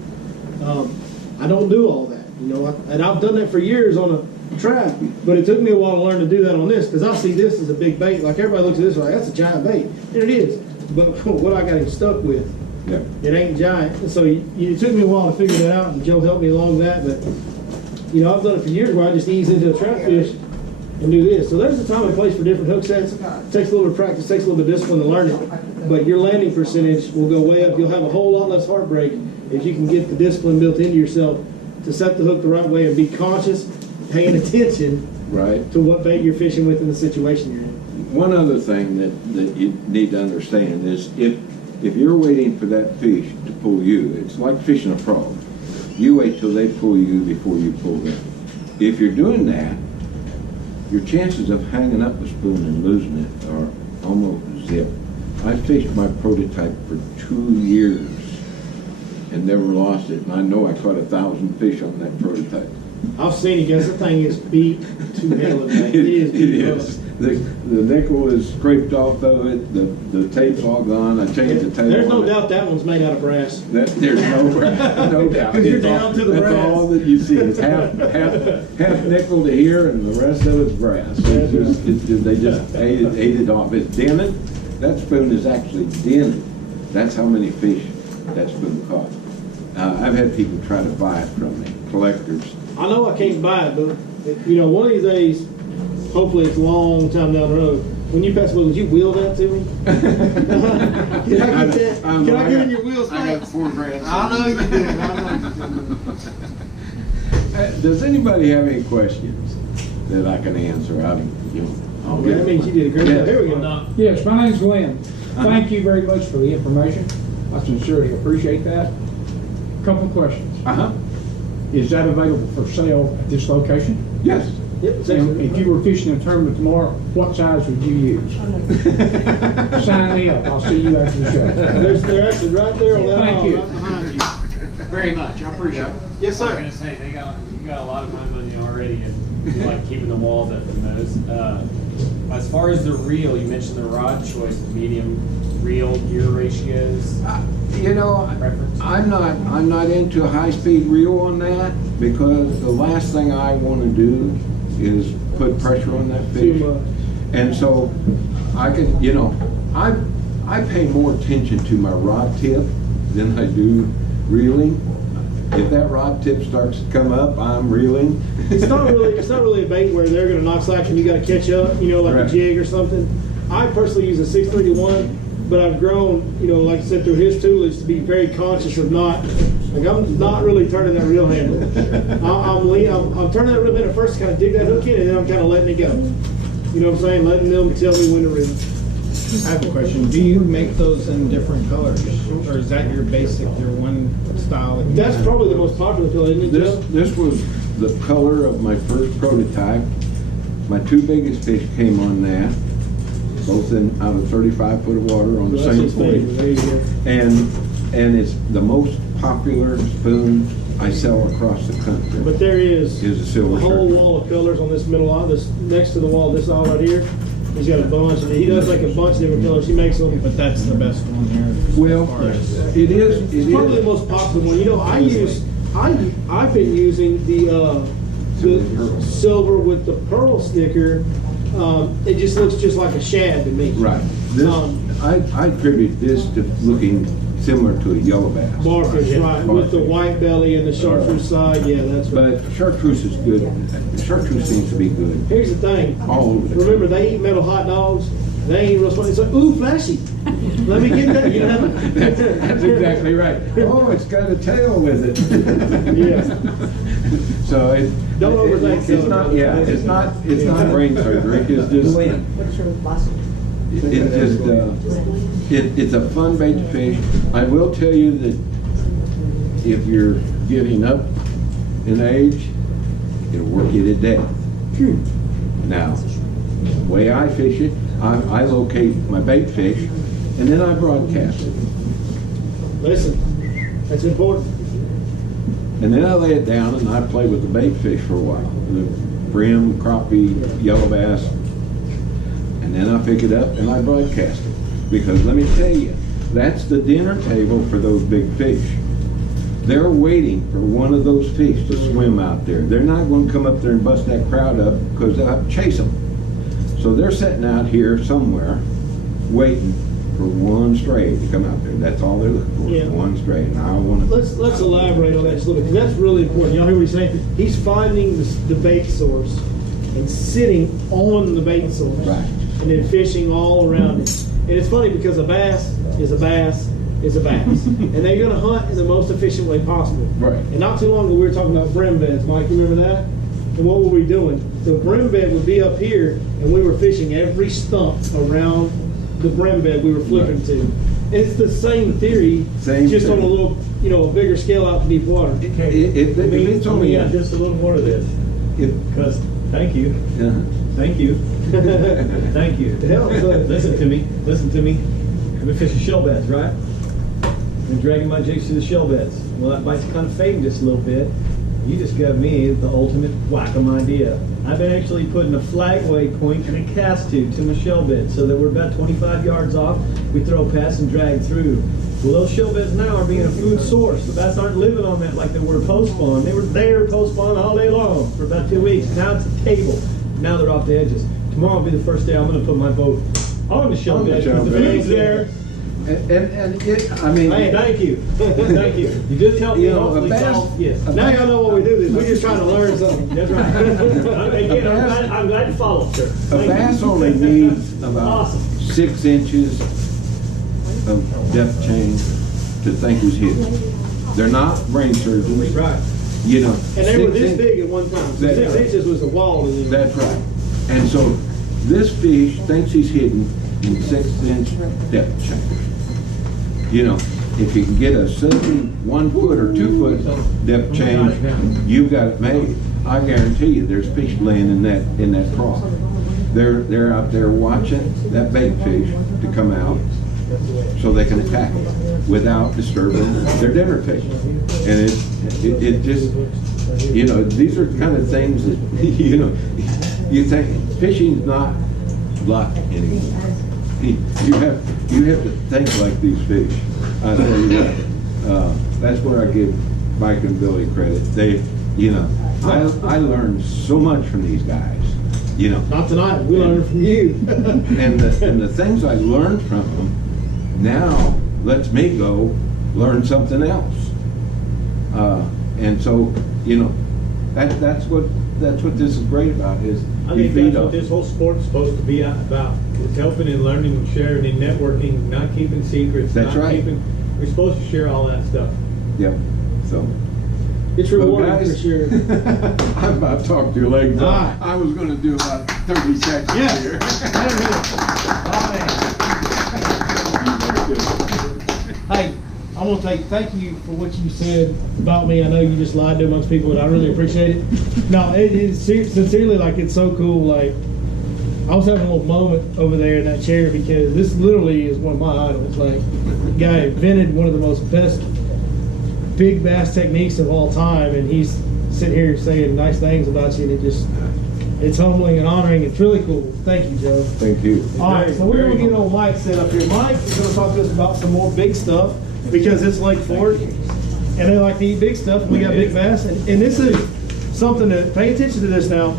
I don't do all that, you know, and I've done that for years on a trap, but it took me a while to learn to do that on this, because I see this as a big bait. Like, everybody looks at this like, that's a giant bait, and it is, but what I got him stuck with, Yeah. it ain't giant. And so it took me a while to figure that out, and Joe helped me along that, but, you know, I've done it for years where I just ease into a trap fish and do this. So there's a time and place for different hook sets. It takes a little bit of practice, takes a little bit of discipline to learn it, but your landing percentage will go way up. You'll have a whole lot less heartbreak if you can get the discipline built into yourself to set the hook the right way and be conscious, paying attention Right. to what bait you're fishing with in the situation you're in. One other thing that you need to understand is if you're waiting for that fish to pull you, it's like fishing a frog. You wait till they pull you before you pull them. If you're doing that, your chances of hanging up a spoon and losing it are almost zip. I fished my prototype for 2 years and never lost it, and I know I caught 1,000 fish on that prototype. I've seen it, guys. That thing is beat to hell. It is. Beat It up. is. The nickel is scraped off of it, the tape's all gone, I changed the tape. There's no on it. doubt that one's made out of brass. There's no doubt. 'Cause you're It's all- down to the That's brass. all that you see, it's half nickel to here and the rest of it's brass. They just ate it off. It's dented, that spoon is actually dented. That's how many fish that spoon caught. I've had people try to buy it from me, collectors. I know I can't buy it, but, you know, one of these days, hopefully it's a long time down the road, when you pass away, would you wheel that to me? Can I get that? Can I get in your wheel I got space? 4 grand. I know you do. I know you do. Does anybody have any questions that I can answer? I'll Okay, that means you did a great job. Here we go. Yes, my name's Glenn. Thank you very much for the information. I sincerely appreciate that. Couple of questions. Uh-huh, Is that available for sale at this location? yes. Yep, it's And actually- if you were fishing a tournament tomorrow, what size would you use? Sign me up. I'll see you after the show. They're actually right there on that Thank aisle, you. right behind you. Very much, I appreciate it. Yes, I was sir. gonna say, you got a lot of my money already, and you like keeping the walls at the most. As far as the reel, you mentioned the rod choice, medium reel gear ratios. You know, Preference? I'm not into a high-speed reel on that, because the last thing I want to do is put pressure on that Too fish. much. And so, I can, you know, I pay more attention to my rod tip than I do reeling. If that rod tip starts to come up, I'm reeling. It's not really a bait where they're gonna knock slack and you gotta catch up, you know, like Right. a jig or something. I personally use a 631, but I've grown, you know, like I said, through his toolage to be very conscious of I'm not really turning that reel handle. I'm turning that reel handle first to kind of dig that hook in, and then I'm kind of letting it go. You know what I'm saying? Letting them tell me when to reel. I have a question. Do you make those in different colors? Or is that your basic, your one style? that you That's have? probably the most popular color, isn't it, Joe? This was the color of my first prototype. My 2 biggest fish came on that, both out of 35 foot of water on the That's same his favorite. point. There you go. And it's the most popular spoon I sell across the country. But there is Is a silver a whole shark. wall of colors on this middle aisle, this next to the wall, this aisle right here. He's got a bunch, and he does like a bunch of different colors. He makes them. But that's the best one here. Well, as far as- it is, It's probably the most popular one. You know, I've been using the silver with the pearl sticker. It just looks just like a shad to me. right. This, Um, I attribute this to looking similar to a yellow bass. Barfish, right, with the Barfish. white belly and the chartreuse side. Yeah, that's right. But chartreuse is good. Chartreuse seems to be good Here's the thing. all over the Remember, country. they eat metal hot dogs. They ain't real smart. It's like, ooh, flashy. Let me get that. You know? That's exactly right. Oh, it's got a tail with it. Yeah. So Don't overthink it's silver. not, yeah, it's not brain surgery, it's just, It just, it's a fun bait to fish. I will tell you that if you're getting up in age, it'll work you to death. Now, the way I fish it, I locate my bait fish, and then I broadcast it. Listen, that's important. And then I lay it down and I play with the bait fish for a while. The brim, crappie, yellow bass. And then I pick it up and I broadcast it. Because let me tell you, that's the dinner table for those big fish. They're waiting for one of those fish to swim out there. They're not going to come up there and bust that crowd up because they'll have to chase them. So they're sitting out here somewhere waiting for one stray to come out there. That's all they're looking for, Yeah. one stray. And I want to... Let's elaborate on that just a little bit, because that's really important. Y'all hear what he's saying? He's finding the bait source and sitting on the bait source. Right. And then fishing all around it. And it's funny because a bass is a bass is a bass. And they're going to hunt in the most efficient way possible. Right. And not too long ago, we were talking about brim beds. Mike, you remember that? And what were we doing? The brim bed would be up here, and we were fishing every stump around the brim bed we were flipping Right. to. It's the same theory, Same just on a thing. little, a bigger scale out to deep water. It's only... add just a little more to this, because, thank you, thank you, thank you. Hell, Listen to me, I've been fishing shell beds, right? Been dragging my jigs to the shell beds. Well, that bite's kind of fading just a little bit. You just gave me the ultimate whack-em idea. I've been actually putting a flag waypoint and a cast tube to my shell bed so that we're about 25 yards off. We throw pass and drag through. Well, those shell beds now are being a food source. The bass aren't living on that like they were post-spawn. They were there post-spawn all day long for about 2 weeks. Now it's a table. Now they're off the edges. Tomorrow will be the first day I'm going to put my boat on the shell bed. shell The bed. food's there. And it, I mean... Hey, thank you. Thank you. You just helped me You know, a hopefully bass- solve. Yes. Now y'all know what we do. We're just trying to learn something. That's right. Again, I'm glad to follow, sir. A Thank you. bass only needs about Awesome. 6 inches of depth chain to think he's hidden. They're not brain surgeons. Right. You know. And they were 6 this in- big at one time. So That's 6 right. inches was the wall. In the That's right. And so this fish thinks he's hidden in 6-inch depth chain. You know, if you can get a 1 foot or 2 foot depth chain, you've got it made. I guarantee you, there's fish laying in that trough. They're out there watching that bait fish to come out so they can attack it without disturbing their dinner table. And it just, these are kind of things that, you think fishing's not luck anymore. You have to think like these fish. I tell you what, that's where I give Mike and Billy credit. They, I learned so much from these guys. Not tonight. We learned from you. And the things I learned from them now lets me go learn something else. And so, that's what this is great about is I you think feed that's what off. this whole sport's supposed to be about. It's helping and learning and sharing and networking, not keeping secrets. That's not right. We're supposed to share all that stuff. Yep. So. It's But rewarding guys, for sure. I'm about to talk to your legs All off. right. I was gonna do about 30 seconds Yeah. here. Hey, I want to thank you for what you said about me. I know you just lied to amongst people, and I really appreciate it. No, it is sincerely, like, it's so cool. Like, I was having a little moment over there in that chair because this literally is one of my idols. Like, the guy invented one of the most best big bass techniques of all time, and he's sitting here saying nice things about you, and it's humbling and honoring. It's really cool. Thank you, Joe. Thank you. All right, so we're gonna get old Mike set up here. Mike is gonna talk to us about some more big stuff because it's Lake Fork, and they like to eat big stuff. And we got big bass, and this is something to pay attention to this now.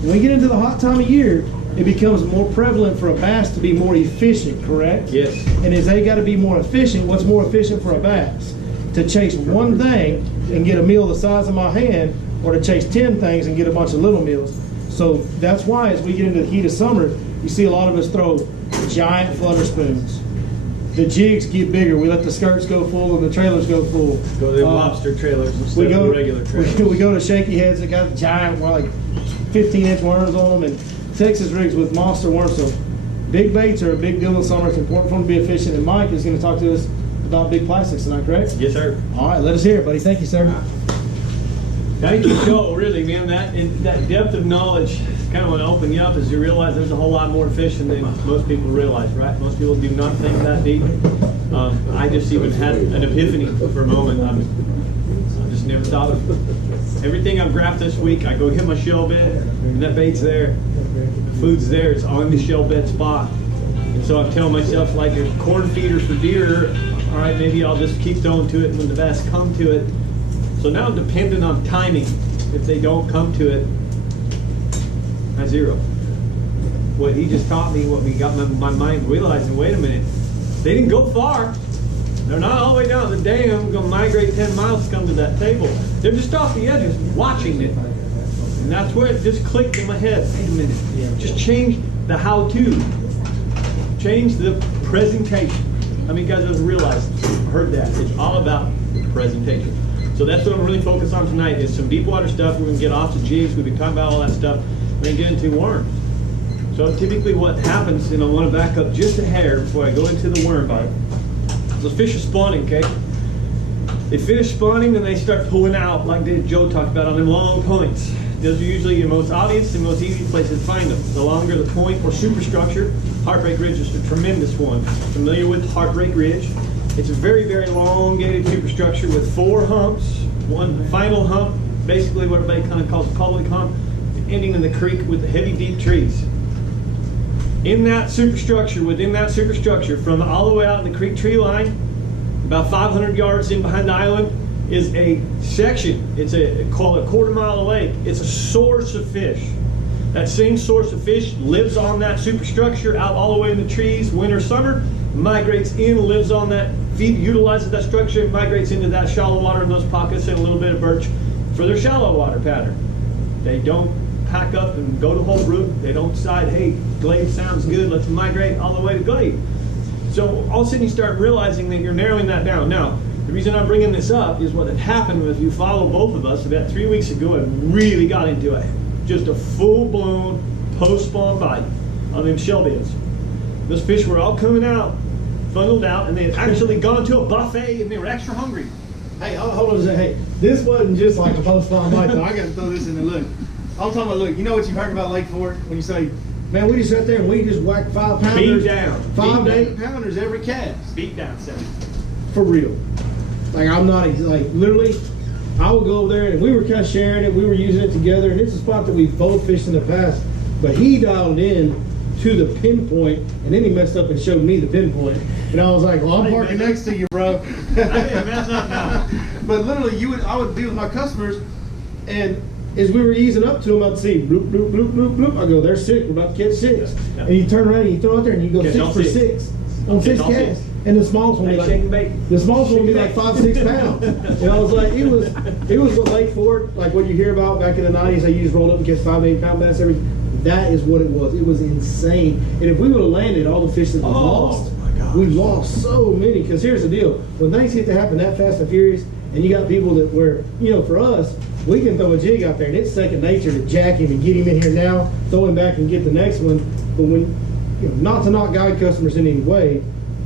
When we get into the hot time of year, it becomes more prevalent for a bass to be more efficient, correct? Yes. And as they got to be more efficient, what's more efficient for a bass? To chase one thing and get a meal the size of my hand, or to chase 10 things and get a bunch of little meals. So that's why as we get into the heat of summer, you see a lot of us throw giant flutter spoons. The jigs get bigger. We let the skirts go full and the trailers go full. Go to the lobster trailers instead We of go, the regular trailers. we go to shaky heads that got giant, like 15-inch worms on them, and Texas rigs with monster worms. So big baits are a big deal in the summer. It's important for them to be efficient. And Mike is gonna talk to us about big plastics tonight, correct? Yes, sir. All right, let us hear it, buddy. Thank you, sir. Thank you, Joe, really, man. That depth of knowledge kind of want to open you up as you realize there's a whole lot more fishing than most people realize, right? Most people do not think that deep. I just even had an epiphany for a moment. I just never thought of everything I've graphed this week. I go hit my shell bed, and that bait's there. The food's there. It's on the shell bed spot. And so I'm telling myself, like a corn feeder for deer, all right, maybe I'll just keep throwing to it when the bass come to it. So now I'm dependent on timing. If they don't come to it, I zero. What he just taught me, what we got my mind realizing, wait a minute, they didn't go far. They're not all the way down the dam, going to migrate 10 miles to come to that table. They're just off the edges watching it. And that's where it just clicked in my head. Wait a minute, just change the how-to. Change the presentation. How many guys have realized, heard that? It's all about presentation. So that's what I'm really focused on tonight is some deep water stuff. We're going to get off the jigs. We've been talking about all that stuff. We're going to get into worms. So typically what happens, and I want to back up just a hair before I go into the worm bite. So fish are spawning, okay? They finish spawning and they start pulling out like Joe talked about on them long points. Those are usually your most obvious and most easy places to find them. The longer the point or superstructure, Heartbreak Ridge is a tremendous one. Familiar with Heartbreak Ridge? It's a very, very elongated superstructure with 4 humps. One final hump, basically what everybody kind of calls a public hump, ending in the creek with the heavy, deep trees. In that superstructure, within that superstructure, from all the way out in the creek tree line, about 500 yards in behind the island, is a section. It's called a quarter-mile lake. It's a source of fish. That same source of fish lives on that superstructure out all the way in the trees, winter, summer, migrates in, lives on that, utilizes that structure, migrates into that shallow water in those pockets and a little bit of birch for their shallow water pattern. They don't pack up and go to whole root. They don't decide, hey, glade sounds good, let's migrate all the way to glade. So all of a sudden you start realizing that you're narrowing that down. Now, the reason I'm bringing this up is what had happened if you follow both of us about 3 weeks ago and really got into it. Just a full-blown post-spawn bite on them shell beds. Those fish were all coming out, funneled out, and they had actually gone to a buffet and they were extra hungry. Hey, hold on a second. Hey, this wasn't just like a post-spawn bite, though. I got to throw this in there. Look, I'm talking about, look, you know what you've heard about Lake Fork when you say, man, we just sat there and we just whacked 5 pounders. Beat down. 5 to 8 pounders every cast. Beat down 7. For real. Like, I'm not, like, literally, I would go over there and we were kind of sharing it. We were using it together. And it's a spot that we've both fished in the past. But he dialed in to the pinpoint and then he messed up and showed me the pinpoint. And I was like, well, I'm parking next to you, bro. I didn't mess up now. But literally, I would be with my customers and as we were easing up to them, I'd see bloop, bloop, bloop, bloop, bloop. I go, there's 6. We're about to catch 6. Yeah. And you turn around and you throw it there and you go Catch 6 all for 6. 6 on 6 all 6. casts. And the smallest one Hey, shaking bait. the smallest one would be like 5-6 pounds. And I was like, it was what Lake Fork, like what you hear about back in the 90s, they used rolled up and catch 5-8 pound bass every. That is what it was. It was insane. And if we would have landed all the fish that we lost, my gosh. we lost so many. Because here's the deal: when things get to happen that fast and furious, and you got people that were, you know, for us, we can throw a jig out there and it's second nature to jack him and get him in here now, throw him back and get the next one. But when, you know, not to not guide customers in any way,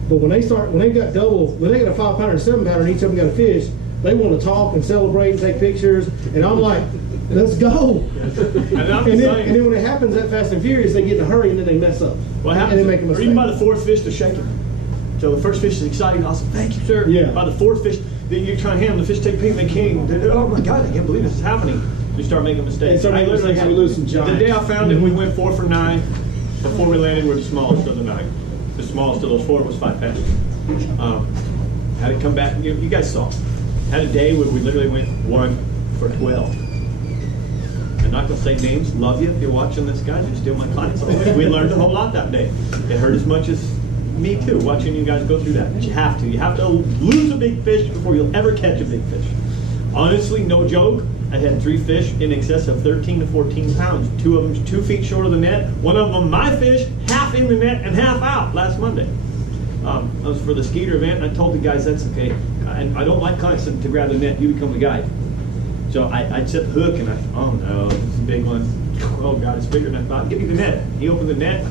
but when they got a 5 pounder and 7 pounder and each of them got a fish, they want to talk and celebrate and take pictures. And I'm like, let's go. And then when it happens that fast and furious, they get in a hurry and then they mess up. What happens? And they make a Or mistake. even by the 4th fish, they're shaking. So the first fish is exciting, awesome. Thank you, sir. Yeah. By the 4th fish, then you're trying to hand them, the fish take pink, they can't. Oh my God, I can't believe this is happening. You start making mistakes. And so many mistakes, we lose some giants. The day I found it, we went 4 for 9. Before we landed, we're the smallest of the 9. The smallest of those 4 was 5 pounds. Had it come back, you guys saw. Had a day where we literally went 1 for 12. I'm not going to say names. Love you if you're watching this, guys. You're still my clients. We learned a whole lot that day. It hurt as much as me too, watching you guys go through that. But you have to. You have to lose a big fish before you'll ever catch a big fish. Honestly, no joke. I had 3 fish in excess of 13 to 14 pounds. 2 of them 2 feet short of the net. One of them, my fish, half in the net and half out last Monday. I was for the Skeeter event, and I told the guys that's okay. I don't like clients to grab the net. You become the guide. So I'd set the hook, and oh no, it's a big one. Oh God, it's bigger than I thought. Give me the net. He opened the net.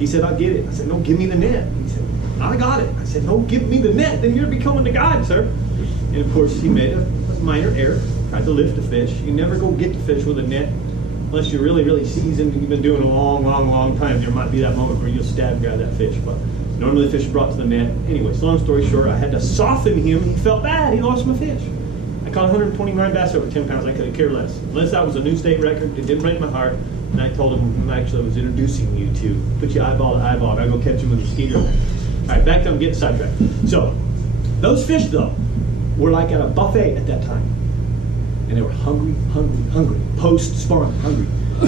He said, I'll get it. I said, no, give me the net. He said, I got it. I said, no, give me the net, then you're becoming the guide, sir. And of course, he made a minor error, tried to lift the fish. You never go get the fish with a net unless you're really, really seasoned and you've been doing it a long, long, long time. There might be that moment where you'll stab and grab that fish, but normally the fish are brought to the net. Anyway, so long story short, I had to soften him. He felt bad. He lost my fish. I caught 129 bass over 10 pounds. I could have cared less. Unless that was a new state record, it didn't break my heart. And I told him, actually, I was introducing you to put you eyeball to eyeball. And I go catch him with a skeeter. All right, back to I'm getting sidetracked. So, those fish, though, were like at a buffet at that time. And they were hungry, hungry, hungry. Post-spawn, hungry.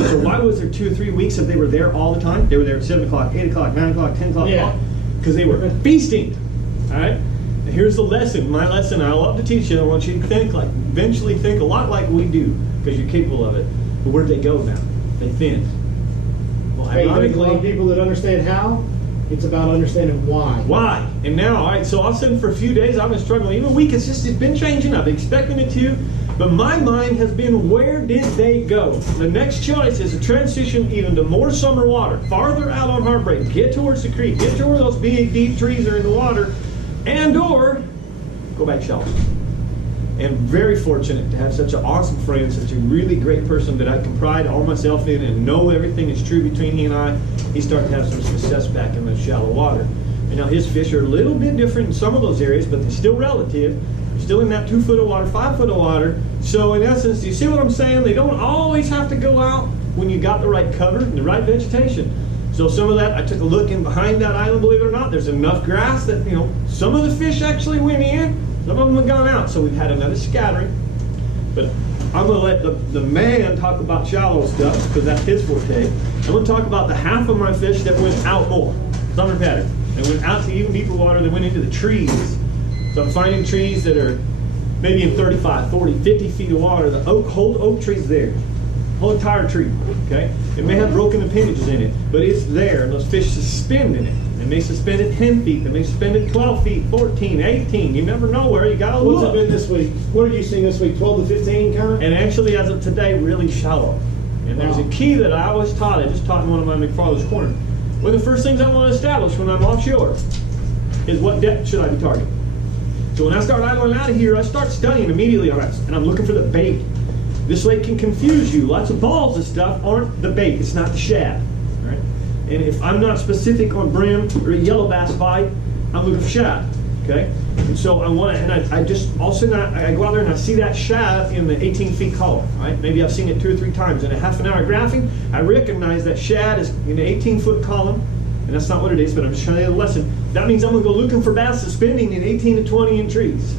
So why was there 2 or 3 weeks if they were there all the time? They were there at 7 o'clock, 8 o'clock, 9 o'clock, 10 o'clock. Yeah. Because they were feasting. All right? And here's the lesson. My lesson I love to teach you. I want you to eventually think a lot like we do, because you're capable of it. But where'd they go now? They thinned. Well, Hey, there's a lot of ironically, people that understand how. It's about understanding why. why? And now, all right, so all of a sudden for a few days I've been struggling. Even a week, it's been changing. I've been expecting it to. But my mind has been, where did they go? The next choice is to transition even to more summer water, farther out on Heartbreak, get towards the creek, get to where those big, deep trees are in the water, and or go back shallow. And very fortunate to have such an awesome friend, such a really great person that I can pride all myself in and know everything is true between he and I. He's starting to have some success back in the shallow water. And now his fish are a little bit different in some of those areas, but they're still relative. Still in that 2 foot of water, 5 foot of water. So in essence, do you see what I'm saying? They don't always have to go out when you got the right cover and the right vegetation. So some of that, I took a look in behind that island, believe it or not, there's enough grass that, some of the fish actually went in, some of them have gone out. So we've had another scattering. But I'm gonna let the man talk about shallow stuff, because that's his forte. I'm gonna talk about the half of my fish that went out more, summer pattern. They went out to even deeper water, they went into the trees. So I'm finding trees that are maybe in 35, 40, 50 feet of water. The whole oak tree's there. Whole entire tree, okay? It may have broken appendages in it, but it's there, and those fish suspend in it. They may suspend at 10 feet, they may suspend at 12 feet, 14, 18. You never know where, you gotta What's it look. been this week? What are you seeing this week? 12 to 15 kind of? And actually, as of today, really shallow. And there's a key that I always taught, I just taught in one of my McFarland's Corner. One of the first things I want to establish when I'm offshore is what depth should I be targeting. So when I start idling out of here, I start studying immediately on that, and I'm looking for the bait. This lake can confuse you. Lots of balls and stuff aren't the bait. It's not the shad. Right? And if I'm not specific on brim or a yellow bass bite, I'm looking for shad. Okay? And so I want to, and I just, all of a sudden I go out there and I see that shad in the 18 feet column. Right? Maybe I've seen it 2 or 3 times. In a half an hour graphing, I recognize that shad is in the 18-foot column. And that's not what it is, but I'm just trying to get a lesson. That means I'm going to go looking for bass suspending in 18 to 20 in trees.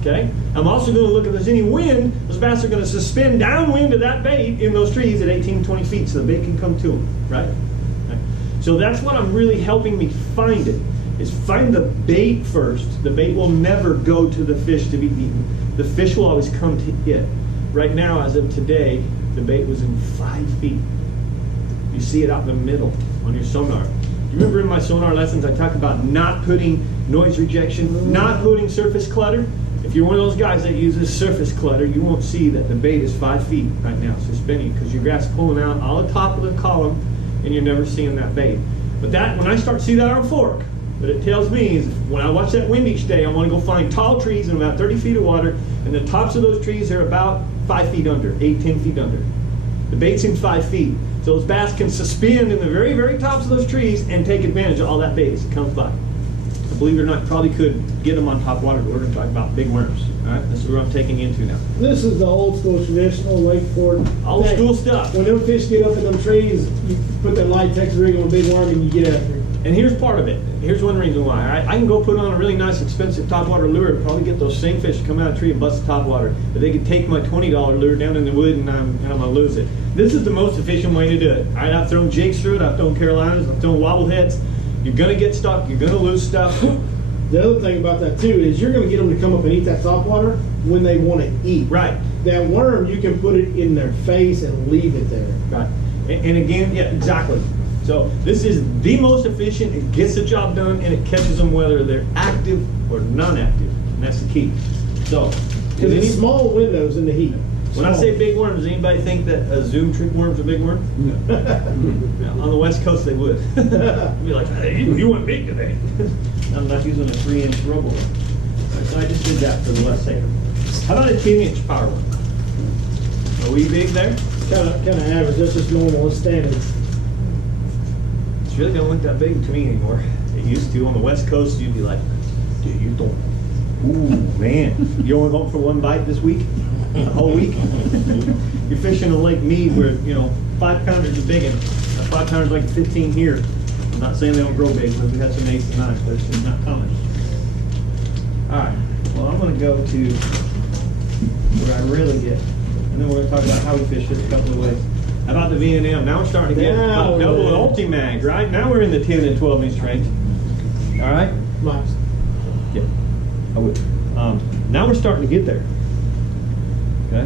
Okay? I'm also going to look if there's any wind. Those bass are going to suspend downwind of that bait in those trees at 18 to 20 feet so the bait can come to them. Right? Okay? So that's what I'm really helping me find it, is find the bait first. The bait will never go to the fish to be eaten. The fish will always come to it. Right now, as of today, the bait was in 5 feet. You see it out in the middle on your sonar. You remember in my sonar lessons I talked about not putting noise rejection, not putting surface clutter? If you're one of those guys that uses surface clutter, you won't see that the bait is 5 feet right now suspending, because your grass is pulling out on the top of the column and you're never seeing that bait. But that, when I start to see that on fork, what it tells me is when I watch that wind each day, I want to go find tall trees in about 30 feet of water, and the tops of those trees are about 5 feet under, 8, 10 feet under. The bait's in 5 feet. So those bass can suspend in the very, very tops of those trees and take advantage of all that bait as it comes by. Believe it or not, you probably could get them on top water, but we're going to talk about big worms. All right, this is where I'm taking you into now. This is the old school traditional Lake Fork. Old thing. school stuff. When them fish get up in them trees, you put that light Texas rig on a big worm and you get after it. And here's part of it. Here's one reason why. All right? I can go put on a really nice, expensive topwater lure and probably get those same fish to come out of the tree and bust the topwater. But they could take my $20 lure down in the wood and I'm going to lose it. This is the most efficient way to do it. All right, I've thrown jigs through it. I've thrown Carolinas. I've thrown wobbleheads. You're going to get stuck. You're going to lose stuff. The other thing about that too is you're going to get them to come up and eat that topwater when they want to eat. Right. That worm, you can put it in their face and leave it there. Right. And again, yeah, exactly. So this is the most efficient. It gets the job done and it catches them whether they're active or non-active. And that's the key. So, Because it's small windows in the heat. When I say big worm, does anybody think that a Zoom trick worm's a big worm? Yeah, on the West Coast, they would. Be like, hey, you went big today. I'm not using a 3-inch rubber worm. So I just did that for the less safer. How about a 10-inch power worm? Are we big there? Kind of average, that's just normal, it's standard. It's really don't look that big to me anymore. It used to. On the West Coast, you'd be like, dude, you don't. Ooh, man. You only home for one bite this week? The whole week? You're fishing on Lake Mead where, 5-pounders are big and a 5-pounder's like a 15 here. I'm not saying they don't grow big, but we had some 8s and 9s, but it's just not common. All right, well, I'm going to go to where I really get, and then we're going to talk about how we fish this a couple of ways. How about the V&M? Now we're starting to get Now double we're- Ultimag, right? Now we're in the 10 and 12-inch range. All right? Nice. Yeah, I would. Now we're starting to get there. Okay,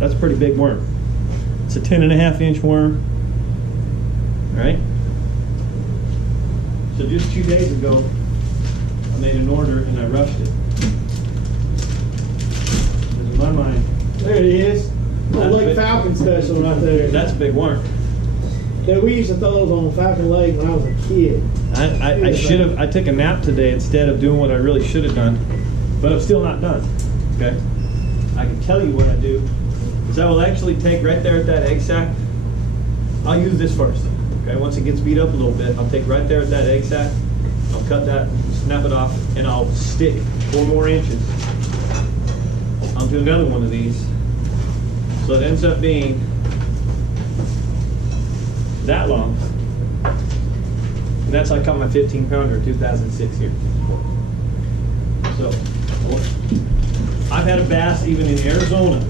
that's a pretty big worm. It's a 10.5-inch worm. All right. So just 2 days ago, I made an order and I rushed it. Because in my mind, There it is. That's Lake big. Falcon special right there. that's a big worm. Yeah, we used to throw those on Falcon Lake when I was a kid. I should have. I took a nap today instead of doing what I really should have done, but I'm still not done. Okay. I can tell you what I do is I will actually take right there at that egg sac. I'll use this first. Okay. Once it gets beat up a little bit, I'll take right there at that egg sac. I'll cut that, snap it off, and I'll stick 4 more inches onto another one of these. So it ends up being that long. And that's how I caught my 15-pounder in 2006 here. So, I've had a bass even in Arizona,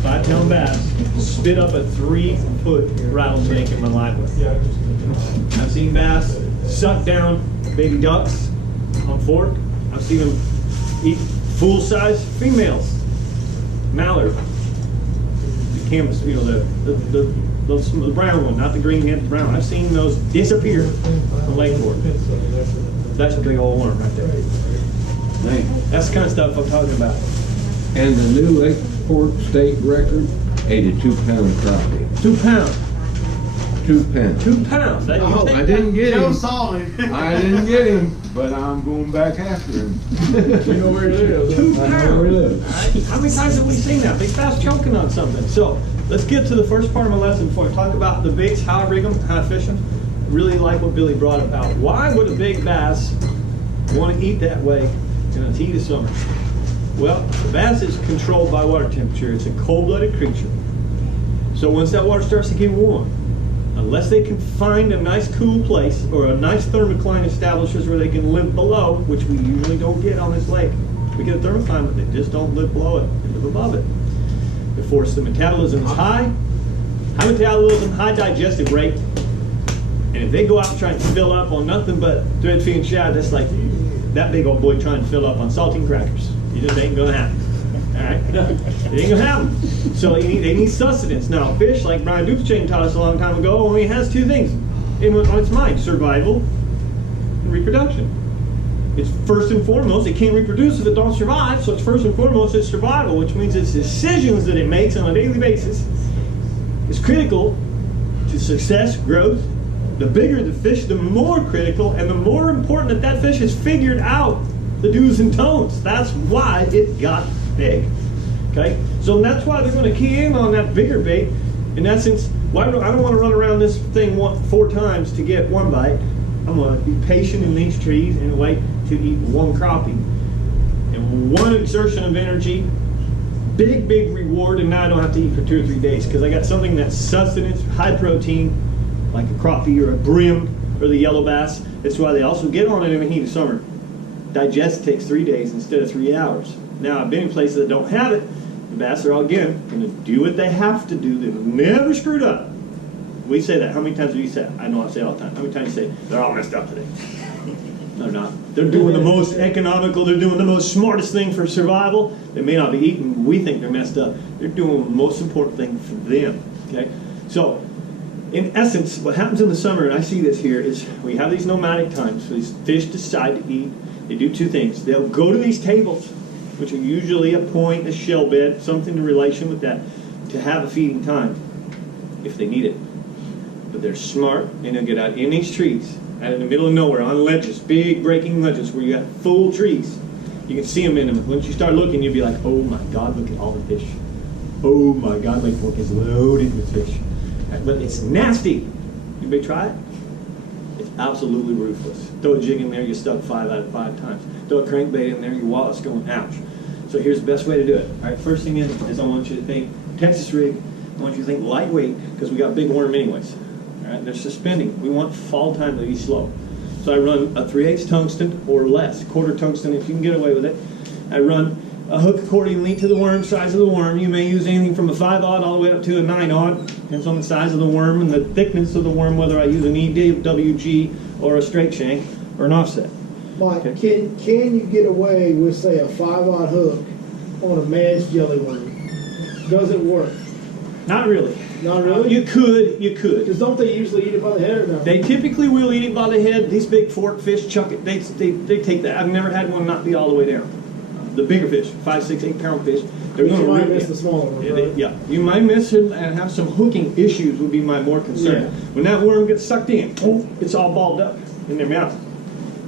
5-pound bass, spit up a 3-foot rattlesnake in my live well. I've seen bass suck down baby ducks on fork. I've seen them eat full-size females, mallard, the canvas, the brown one, not the green-headed brown. I've seen those disappear from Lake Fork. That's a big old worm right there. Man. That's the kind of stuff I'm talking about. And the new Lake Fork state record, 82-pound crappie. 2 pounds. 2 pounds. 2 pounds. That, you take I didn't get him. saw me. I didn't get him, but I'm going back after him. You know where it is. 2 I know where it pounds. is. How many times have we seen that? Big bass choking on something. So let's get to the first part of my lesson before I talk about the baits, how I rig them, how I fish them. Really like what Billy brought about. Why would a big bass want to eat that way in the heat of summer? Well, the bass is controlled by water temperature. It's a cold-blooded creature. So once that water starts to get warm, unless they can find a nice cool place or a nice thermocline establishes where they can live below, which we usually don't get on this lake. We get a thermocline, but they just don't live below it. They live above it. Of course, the metabolism is high. High metabolism, high digestive rate. And if they go out and try and fill up on nothing but threadfin and shad, that's like that big old boy trying to fill up on saltine crackers. It just ain't gonna happen. All right? It ain't gonna happen. So they need sustenance. Now, fish, like Brian Dupachain taught us a long time ago, only has 2 things on its mind: survival and reproduction. It's first and foremost, it can't reproduce if it don't survive, so it's first and foremost its survival, which means its decisions that it makes on a daily basis is critical to success, growth. The bigger the fish, the more critical, and the more important that fish has figured out the do's and don'ts. That's why it got big. Okay? So that's why they're going to key in on that bigger bait. In essence, I don't want to run around this thing 4 times to get 1 bite. I'm going to be patient in these trees and wait to eat 1 crappie. And 1 exertion of energy, big reward, and now I don't have to eat for 2 or 3 days because I got something that's sustenance, high protein, like a crappie or a brim or the yellow bass. That's why they also get on it in the heat of summer. Digest takes 3 days instead of 3 hours. Now, I've been in places that don't have it. The bass are all, again, going to do what they have to do. They've never screwed up. We say that. How many times do you say it? I know I say it all the time. How many times do you say, they're all messed up today? No, they're not. They're doing the most economical. They're doing the most smartest thing for survival. They may not be eating. We think they're messed up. They're doing the most important thing for them. Okay? So, in essence, what happens in the summer, and I see this here, is we have these nomadic times. So these fish decide to eat. They do 2 things. They'll go to these tables, which are usually a point, a shell bed, something in relation with that. to have a feeding time if they need it. But they're smart, and they'll get out in these trees, out in the middle of nowhere, on ledges, big breaking ledges where you got full trees. You can see them in them. Once you start looking, you'll be like, oh my God, look at all the fish. Oh my God, Lake Fork is loaded with fish. But it's nasty. You may try it. It's absolutely ruthless. Throw a jig in there, you're stuck 5 out of 5 times. Throw a crankbait in there, your wallet's going, ouch. So here's the best way to do it. All right, first thing is I want you to think Texas rig. I want you to think lightweight, because we got big worm anyways. All right, they're suspending. We want fall time to be slow. So I run a 3/8 tungsten or less, quarter tungsten if you can get away with it. I run a hook accordingly to the worm, size of the worm. You may use anything from a 5/0 all the way up to a 9/0. Depends on the size of the worm and the thickness of the worm, whether I use an EWG or a straight shank or an offset. Mike, can you get away with, say, a 5/0 hook on a man's jelly worm? Does it work? Not really. Not really? You could. Because don't they usually eat it by the head or no? They typically will eat it by the head. These big fork fish chuck it. They take that. I've never had one not be all the way down. The bigger fish, 5, 6, 8 pound fish, they're But going you to might rip miss you. the smaller ones, Yeah, right? yeah, you might miss it and have some hooking issues would be my more concern. Yeah. When that worm gets sucked in, it's all balled up in their mouth.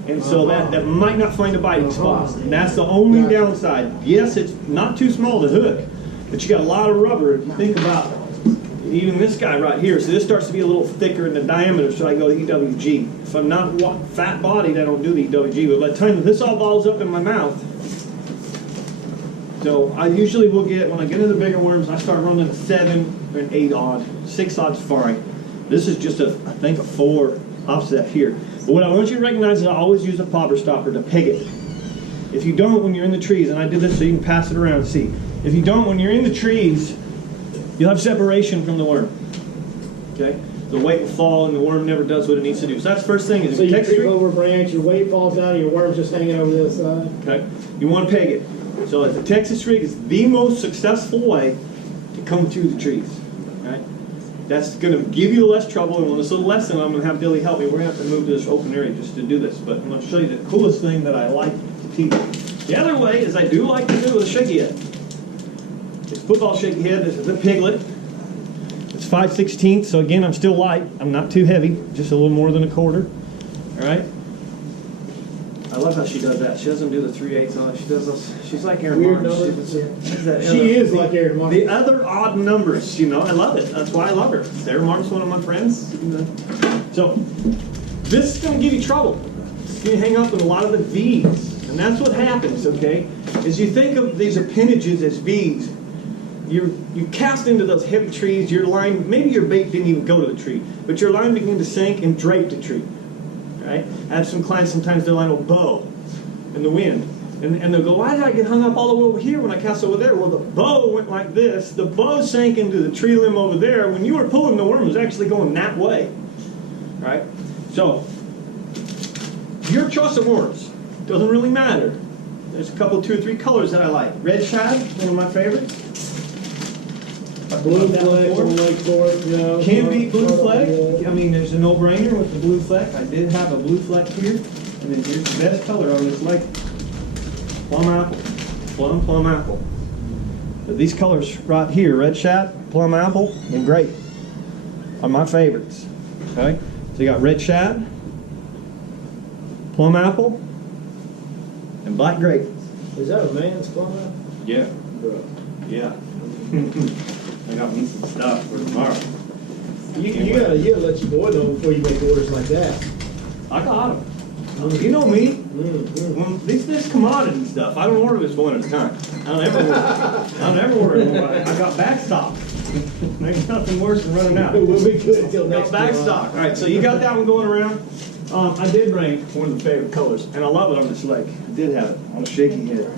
And so that might not find a biting spot. And that's the only Gotcha. downside. Yes, it's not too small to hook, but you got a lot of rubber. If you think about even this guy right here, so this starts to be a little thicker in the diameter, so I go to EWG. If I'm not fat bodied, I don't do the EWG, but by the time this all balls up in my mouth, so I usually will get, when I get into the bigger worms, I start running a 7 or an 8/0. 6/0's fine. This is just I think a 4 offset here. But what I want you to recognize is I always use a popper stopper to peg it. If you don't, when you're in the trees, and I did this so you can pass it around and see. If you don't, when you're in the trees, you'll have separation from the worm. Okay? The weight will fall and the worm never does what it needs to do. So that's the first thing. Is So you texture. creep over a branch, your weight falls down, and your worm's just hanging over the other side. Okay? You want to peg it. So the Texas rig is the most successful way to come through the trees. Right? That's going to give you less trouble. And on this little lesson, I'm going to have Billy help me. We're going to have to move to this open area just to do this. But I'm going to show you the coolest thing that I like to teach. The other way is I do like to do with a shaky head. It's football shaky head. This is a piglet. It's 5/16, so again, I'm still light. I'm not too heavy, just a little more than a quarter. All right? I love how she does that. She doesn't do the 3/8 on it. She does those. She's like Aaron Weird Martin. numbers. She She is like Aaron Martin. The other odd numbers, you know, I love it. That's why I love her. Aaron Martin's one of my friends. So, this is going to give you trouble. It's going to hang up with a lot of the V's. And that's what happens, okay, is you think of these appendages as V's. You cast into those heavy trees, your line, maybe your bait didn't even go to the tree, but your line began to sink and drape the tree. Right? I have some clients, sometimes their line will bow in the wind. And they'll go, why did I get hung up all the way over here when I cast over there? Well, the bow went like this. The bow sank into the tree limb over there. When you were pulling, the worm was actually going that way. Right? So, your choice of worms doesn't really matter. There's a couple, 2 or 3 colors that I like. Red shad, one of my favorites. Blue flag from Lake Fork, no. Can be blue fleck. I mean, there's a no-brainer with the blue fleck. I did have a blue fleck here. And then here's the best color on this lake. Plum apple. Plum apple. But these colors right here, red shad, plum apple, and grape are my favorites. Okay? So you got red shad, plum apple, and black grape. Is that a man's plum apple? Yeah. Yeah. I got me some stuff for tomorrow. You gotta let your boy know before you make orders like that. I got them. You know me. Mm-hmm. When this commodity stuff, I don't order this one at a time. I don't ever order it one. I got back stock. There's nothing worse than running out. It will be good until Got next back July. stock. All right, so you got that one going around. I did bring one of the favorite colors, and I love it on this lake. I did have it on a shaky head.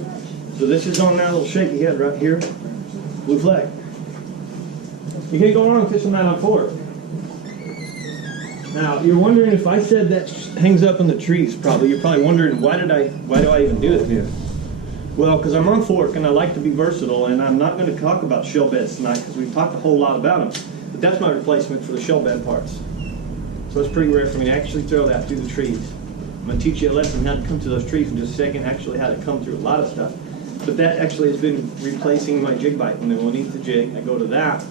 So this is on that little shaky head right here. Blue flag. You can't go wrong fishing that on Fork. Now, you're wondering if I said that hangs up in the trees, probably. You're probably wondering, why do I even do it here? Well, because I'm on Fork and I like to be versatile, and I'm not going to talk about shell beds tonight because we've talked a whole lot about them. But that's my replacement for the shell bed parts. So it's pretty rare for me to actually throw that through the trees. I'm going to teach you a lesson how to come to those trees in just a second, actually how to come through a lot of stuff. But that actually has been replacing my jig bite. When they won't eat the jig, I go to that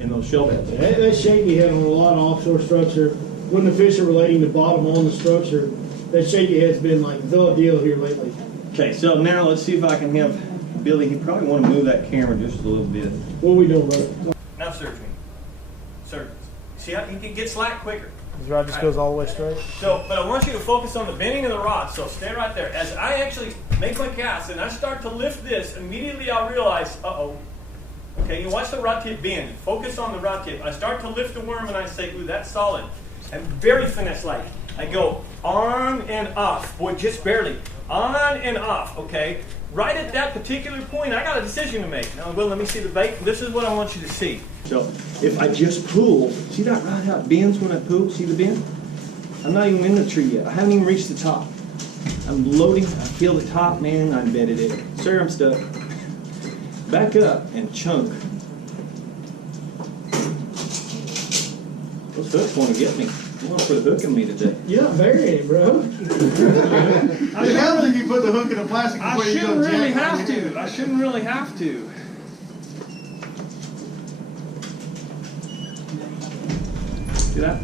in those shell beds. That shaky head on a lot of offshore structure, when the fish are relating to bottom on the structure, that shaky head's been like the deal here lately. Okay, so now let's see if I can have Billy, you probably want to move that camera just a little bit. What we doing, brother? Now search me. Search. See how you can get slack quicker. His rod just goes all the way straight. So, but I want you to focus on the bending of the rod. So stay right there. As I actually make my cast and I start to lift this, immediately I'll realize, uh-oh. Okay, you watch the rod tip bend. Focus on the rod tip. I start to lift the worm and I say, ooh, that's solid. And very finesse-like. I go on and off. Boy, just barely. On and off, okay? Right at that particular point, I got a decision to make. Now, well, let me see the bait. This is what I want you to see. So, if I just pull, see that rod how it bends when I pull? See the bend? I'm not even in the tree yet. I haven't even reached the top. I'm loading. I feel the top, man. I embedded it. Sir, I'm stuck. Back up and chunk. Those hooks want to get me. They want to put a hook in me today. You're not burying it, bro. I don't think you put the hook in a plastic I before you shouldn't go really jack. have to. I shouldn't really have to. See that?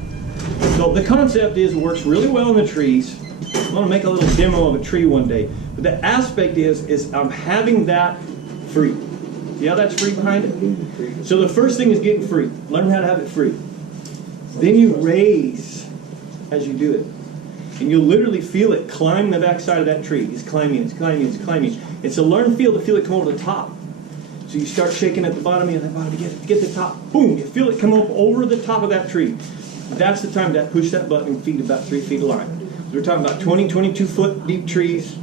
So the concept is it works really well in the trees. I'm going to make a little demo of a tree one day. But the aspect is I'm having that free. See how that's free behind it? So the first thing is getting free. Learn how to have it free. Then you raise as you do it. And you'll literally feel it climb the backside of that tree. It's climbing, it's climbing, it's climbing. It's a learned feel to feel it come over the top. So you start shaking at the bottom of the bottom to get the top. Boom! You feel it come up over the top of that tree. That's the time to push that button and feed about 3 feet of line. We're talking about 20, 22 foot deep trees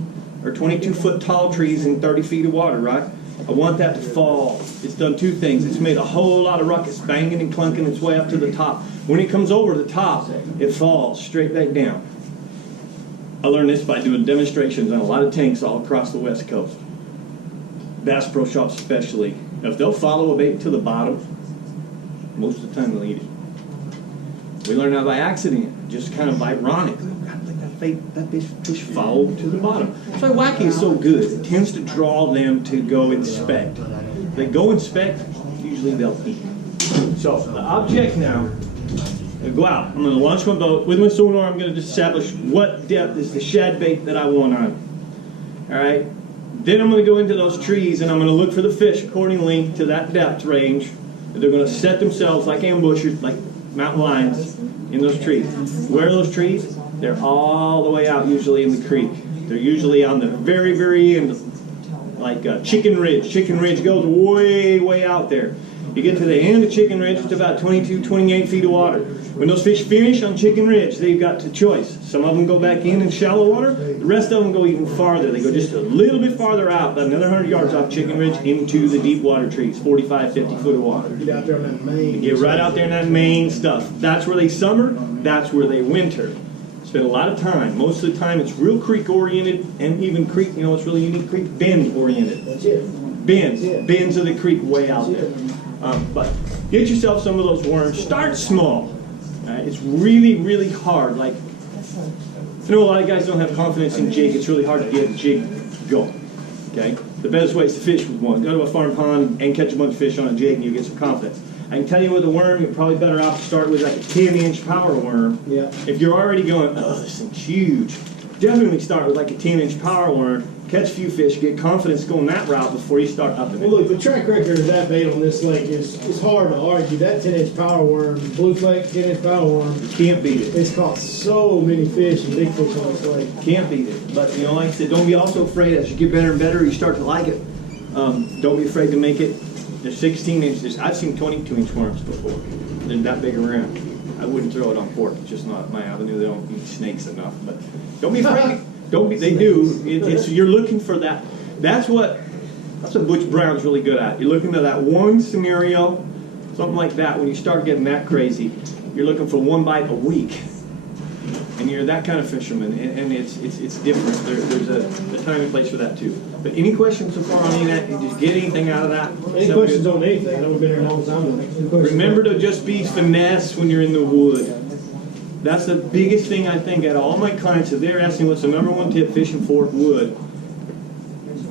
or 22 foot tall trees in 30 feet of water, right? I want that to fall. It's done 2 things. It's made a whole lot of ruckus, banging and clunking its way up to the top. When it comes over the top, it falls straight back down. I learned this by doing demonstrations on a lot of tanks all across the West Coast. Bass Pro Shops especially. If they'll follow a bait to the bottom, most of the time they'll eat it. We learned that by accident, just kind of ironically. That fish followed to the bottom. That's why wacky is so good. It tends to draw them to go inspect. If they go inspect, usually they'll eat. So the object now, I go out. I'm going to launch my boat. With my sonar, I'm going to establish what depth is the shad bait that I want on. All right? Then I'm going to go into those trees and I'm going to look for the fish accordingly to that depth range. They're going to set themselves like ambushers, like mountain lions in those trees. Where are those trees? They're all the way out usually in the creek. They're usually on the very, very end, like Chicken Ridge. Chicken Ridge goes way, way out there. You get to the end of Chicken Ridge, it's about 22, 28 feet of water. When those fish finish on Chicken Ridge, they've got a choice. Some of them go back in shallow water. The rest of them go even farther. They go just a little bit farther out, about another 100 yards off Chicken Ridge into the deep water trees, 45, 50 foot of water. Get out there on that main. Get right out there in that main stuff. That's where they summer. That's where they winter. Spend a lot of time. Most of the time it's real creek oriented, and even creek, you know, it's really unique creek bend oriented. That's it. Bends. Yeah. Bends of the creek way out there. But get yourself some of those worms. Start small. It's really, really hard. Like, I know a lot of guys don't have confidence in jig. It's really hard to get a jig going. Okay? The best way is to fish with one. Go to a farm pond and catch a bunch of fish on a jig and you get some confidence. I can tell you with a worm, you're probably better off to start with like a 10-inch power worm. Yeah. If you're already going, oh, this thing's huge, definitely start with like a 10-inch power worm, catch a few fish, get confidence going that route before you start up Well, look, the track record of that bait on this lake is hard to argue. That 10-inch power worm, blue flake 10-inch power worm, Can't beat it. it's caught so many fish and big fish on this lake. Can't beat it. But, you know, like I said, don't be also afraid as you get better and better, you start to like it. Don't be afraid to make it. They're 16 inches. I've seen 22-inch worms before. They're that big around. I wouldn't throw it on pork. It's just not my avenue. They don't eat snakes enough. But don't be afraid. Don't be. They do. It's you're looking for that. That's what Butch Brown's really good at. You're looking for that one scenario, something like that. When you start getting that crazy, you're looking for one bite a week. And you're that kind of fisherman, and it's different. There's a time and place for that too. But any questions so far on any of that? You just get anything out of that? Any questions on anything? I know we've been here a long time. Remember to just be finesse when you're in the wood. That's the biggest thing I think at all my clients. If they're asking what's the #1 tip fishing for wood,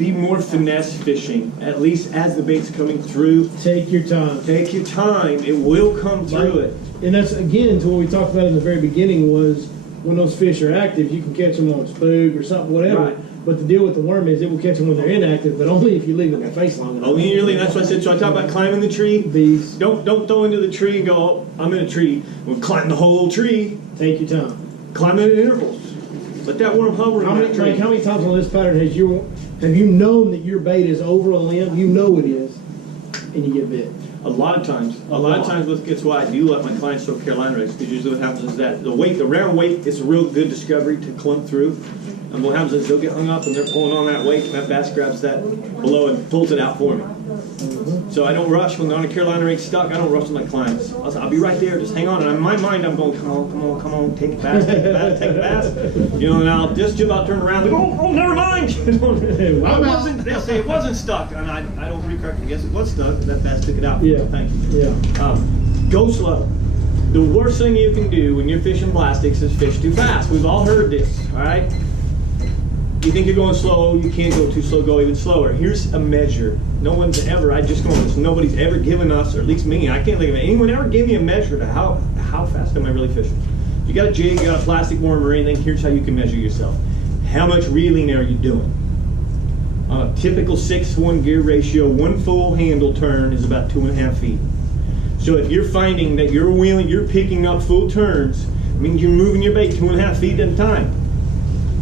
be more finesse fishing, at least as the bait's coming through. Take your time. Take your time, it will come through it. And that's, again, to what we talked about in the very beginning was when those fish are active, you can catch them on a spook or something, whatever. Right. But the deal with the worm is it will catch them when they're inactive, but only if you leave it in their face long enough. Only yearly, that's what I said. So I talk about climbing the tree. Bees. Don't throw into the tree and go, oh, I'm in a tree. We'll climb the whole tree. Take your time. Climb it in intervals. Let that worm hover How in many, that tree. Mike, how many times on this pattern have you known that your bait is over a limb? You know it is, and you get bit. A lot of times it's why I do let my clients throw Carolina rigs, because usually what happens is that the round weight is a real good discovery to clump through. And what happens is they'll get hung up and they're pulling on that weight, and that bass grabs that below and pulls it out for me. So I don't rush when they're on a Carolina rig stuck. I don't rush with my clients. I'll be right there, just hang on. And in my mind, I'm going, come on, take it bass, take it bass. You know, and I'll just about turn around and go, oh, never mind. They'll say it wasn't stuck, and I don't recorrect and guess it was stuck. That bass took it out. Yeah. Thank you. Yeah. Go slow. The worst thing you can do when you're fishing plastics is fish too fast. We've all heard this, all right? You think you're going slow, you can't go too slow, go even slower. Here's a measure. No one's ever, I just know this, nobody's ever given us, or at least me, I can't think of anyone ever gave me a measure to how fast am I really fishing. You got a jig, you got a plastic worm or anything, here's how you can measure yourself. How much reeling are you doing? On a typical 6-to-1 gear ratio, one full handle turn is about 2.5 feet. So if you're finding that you're wheeling, you're picking up full turns, it means you're moving your bait 2.5 feet at a time.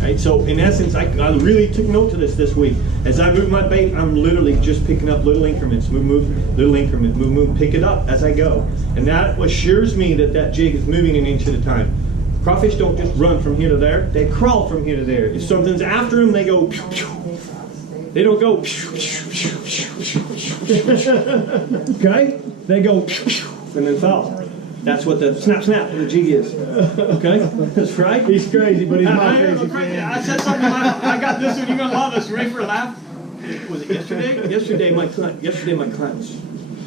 Right, so in essence, I really took note to this week. As I move my bait, I'm literally just picking up little increments, move, little increment, move, pick it up as I go. And that assures me that that jig is moving an inch at a time. Crawfish don't just run from here to there, they crawl from here to there. If something's after them, they go pew, pew. They don't go pew, pew, pew, pew, pew. Okay? They go pew, pew, and then fall. That's what the snap of the jig is. Okay? That's right. He's crazy, but he's I not am crazy. crazy. I said something. I got this one. You're gonna love this. You ready for a laugh? Was it yesterday? Yesterday my client was.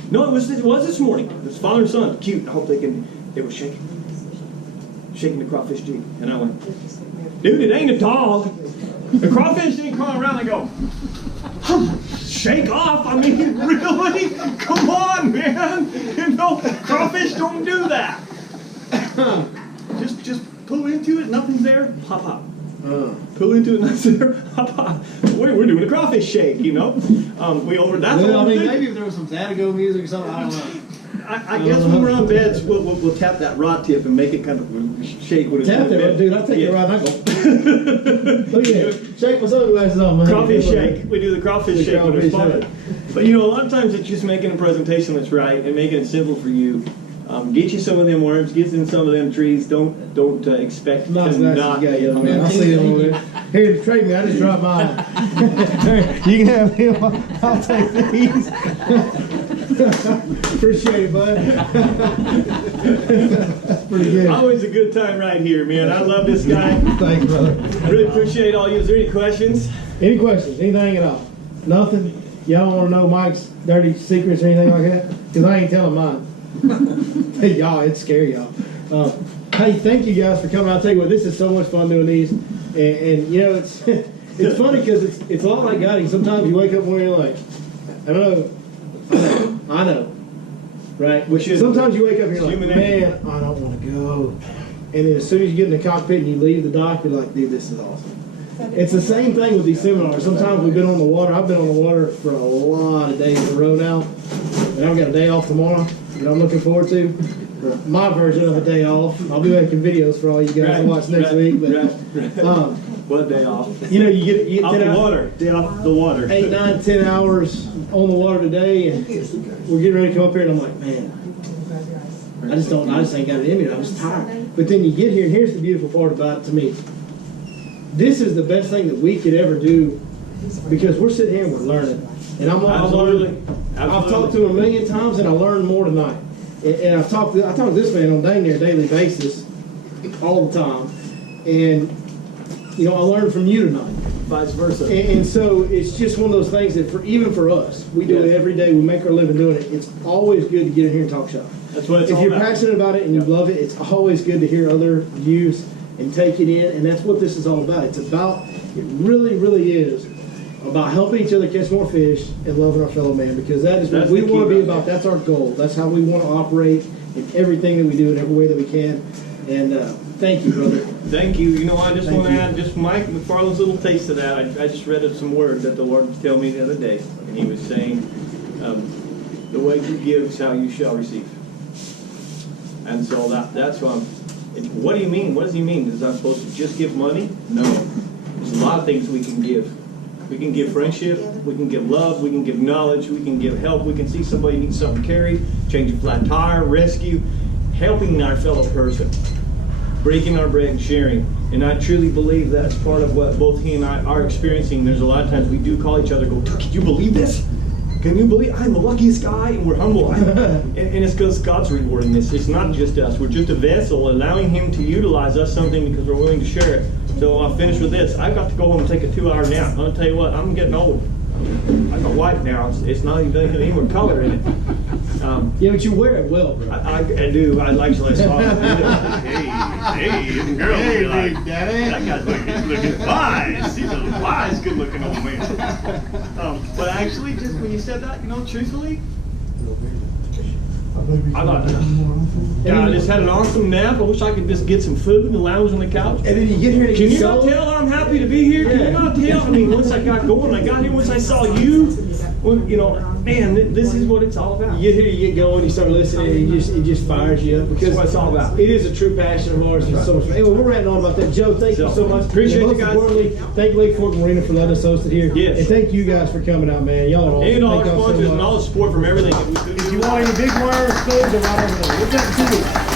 No, it was this morning. It was father and son. Cute. I hope they were shaking the crawfish jig, and I went, dude, it ain't a dog. The crawfish ain't crawling around. They go, shake off. I mean, really? Come on, man. You know, crawfish don't do that. Just pull into it. Nothing's there. Hop, hop. Pull into it. Nothing's there. Hop, hop. We're doing a crawfish shake. You know. That's Well, all I mean, I'm maybe if there was some Xanago music or something, I don't know. I guess when we're on beds, we'll tap that rod tip and make it kind of shake when it's Tap on the that, bed. dude. I'll take it right and I go. Look at it. Shake my sunglasses off, man. Crawfish shake. We do the crawfish The shake when it's crawfish fun. But you know, a lot of times it's just making a presentation that's right and making it simple for you. Get you some of them worms, get in some of them trees. Don't expect Nice, to nice. not. Yeah, young man. I see them over there. Here, trade me. I just dropped mine. You can have him. I'll take these. Appreciate it, bud. Pretty good. Always a good time right here, man. I love this guy. Thanks, brother. I really appreciate all you. Is there any questions? Any questions? Anything at all? Nothing? Y'all don't want to know Mike's dirty secrets or anything like that? Because I ain't telling mine. Hey, y'all, it's scary, y'all. Hey, thank you guys for coming. I'll tell you what, this is so much fun doing these. And you know, it's it's funny because it's a lot like guiding. Sometimes you wake up one and you're like, I don't know. I know. Right? Sometimes you wake up and you're like, man, I don't want to go. And then as soon as you get in the cockpit and you leave the dock, you're like, dude, this is awesome. It's the same thing with these seminars. Sometimes we've been on the water. I've been on the water for a lot of days in a row now. And I've got a day off tomorrow that I'm looking forward to. My version of a day off. I'll be making videos for all you guys to watch next week. But One day off. you know, you get Off 10 the hours, water. Day off the water. 8, 9, 10 hours on the water today, and we're getting ready to come up here, and I'm like, man, I just ain't got it in me. I'm just tired. But then you get here, and here's the beautiful part about it to me. This is the best thing that we could ever do, because we're sitting here and we're learning. And I'm learning. I've talked to him a million times, and I learned more tonight. And I talk to this man on dang near a daily basis, all the time. And you know, I learned from you tonight. Vice versa. And so it's just one of those things that even for us, we do it every day. We make our living doing it. It's always good to get in here and talk shop. That's what it's if all you're about. passionate about it and you love it, it's always good to hear other views and take it in. And that's what this is all about. It's about, it really, really is. about helping each other catch more fish and loving our fellow man, because that is what That's we the key want to be right about. there. That's our goal. That's how we want to operate in everything that we do in every way that we can. And thank you, brother. Thank you. You know, I just Thank want to you. add just Mike McFarland's little taste of that. I just read some word that the Lord was telling me the other day, and he was saying, the way you give is how you shall receive. And so that's what what do you mean? What does he mean? Is I supposed to just give money? No. There's a lot of things we can give. We can give friendship, we can give love, we can give knowledge, we can give help, we can see somebody needs something carried, change a flat tire, rescue, helping our fellow person, breaking our bread and sharing. And I truly believe that's part of what both he and I are experiencing. There's a lot of times we do call each other, go, can you believe this? Can you believe I'm the luckiest guy? And we're humble. And it's because God's rewarding this. It's not just us. We're just a vessel, allowing him to utilize us something because we're willing to share it. So I'll finish with this. I've got to go home and take a 2-hour nap. I'll tell you what, I'm getting old. I'm a white now. It's not even any more color in it. Yeah, but you wear it well, bro. I do. I like to let Hey, girl, hey, like, that guy's looking wise. He's a wise, good-looking old man. But actually, just when you said that, you know, truthfully, I thought, God, I just had an awesome nap. I wish I could just get some food and lounge on the couch. And then you get here and Can get you not so- tell I'm happy to be here? Can you not tell? I mean, once I got going, I got here, once I saw you, well, you know, man, this is what it's all about. You get here, you get going, you start listening, and it just fires you up, because That's what it's all about. it is a true passion of ours. And so much. Anyway, we're ranting on about that. Joe, thank you so much. Appreciate And you most guys. importantly, thank Lake Fork Marina for letting us host it here. Yes. And thank you guys for coming out, man. Y'all are awesome. And all Thank our y'all so sponsors and much. all the support from everything. If you want any big wireless spoons, they're right over there. What's that, Susie?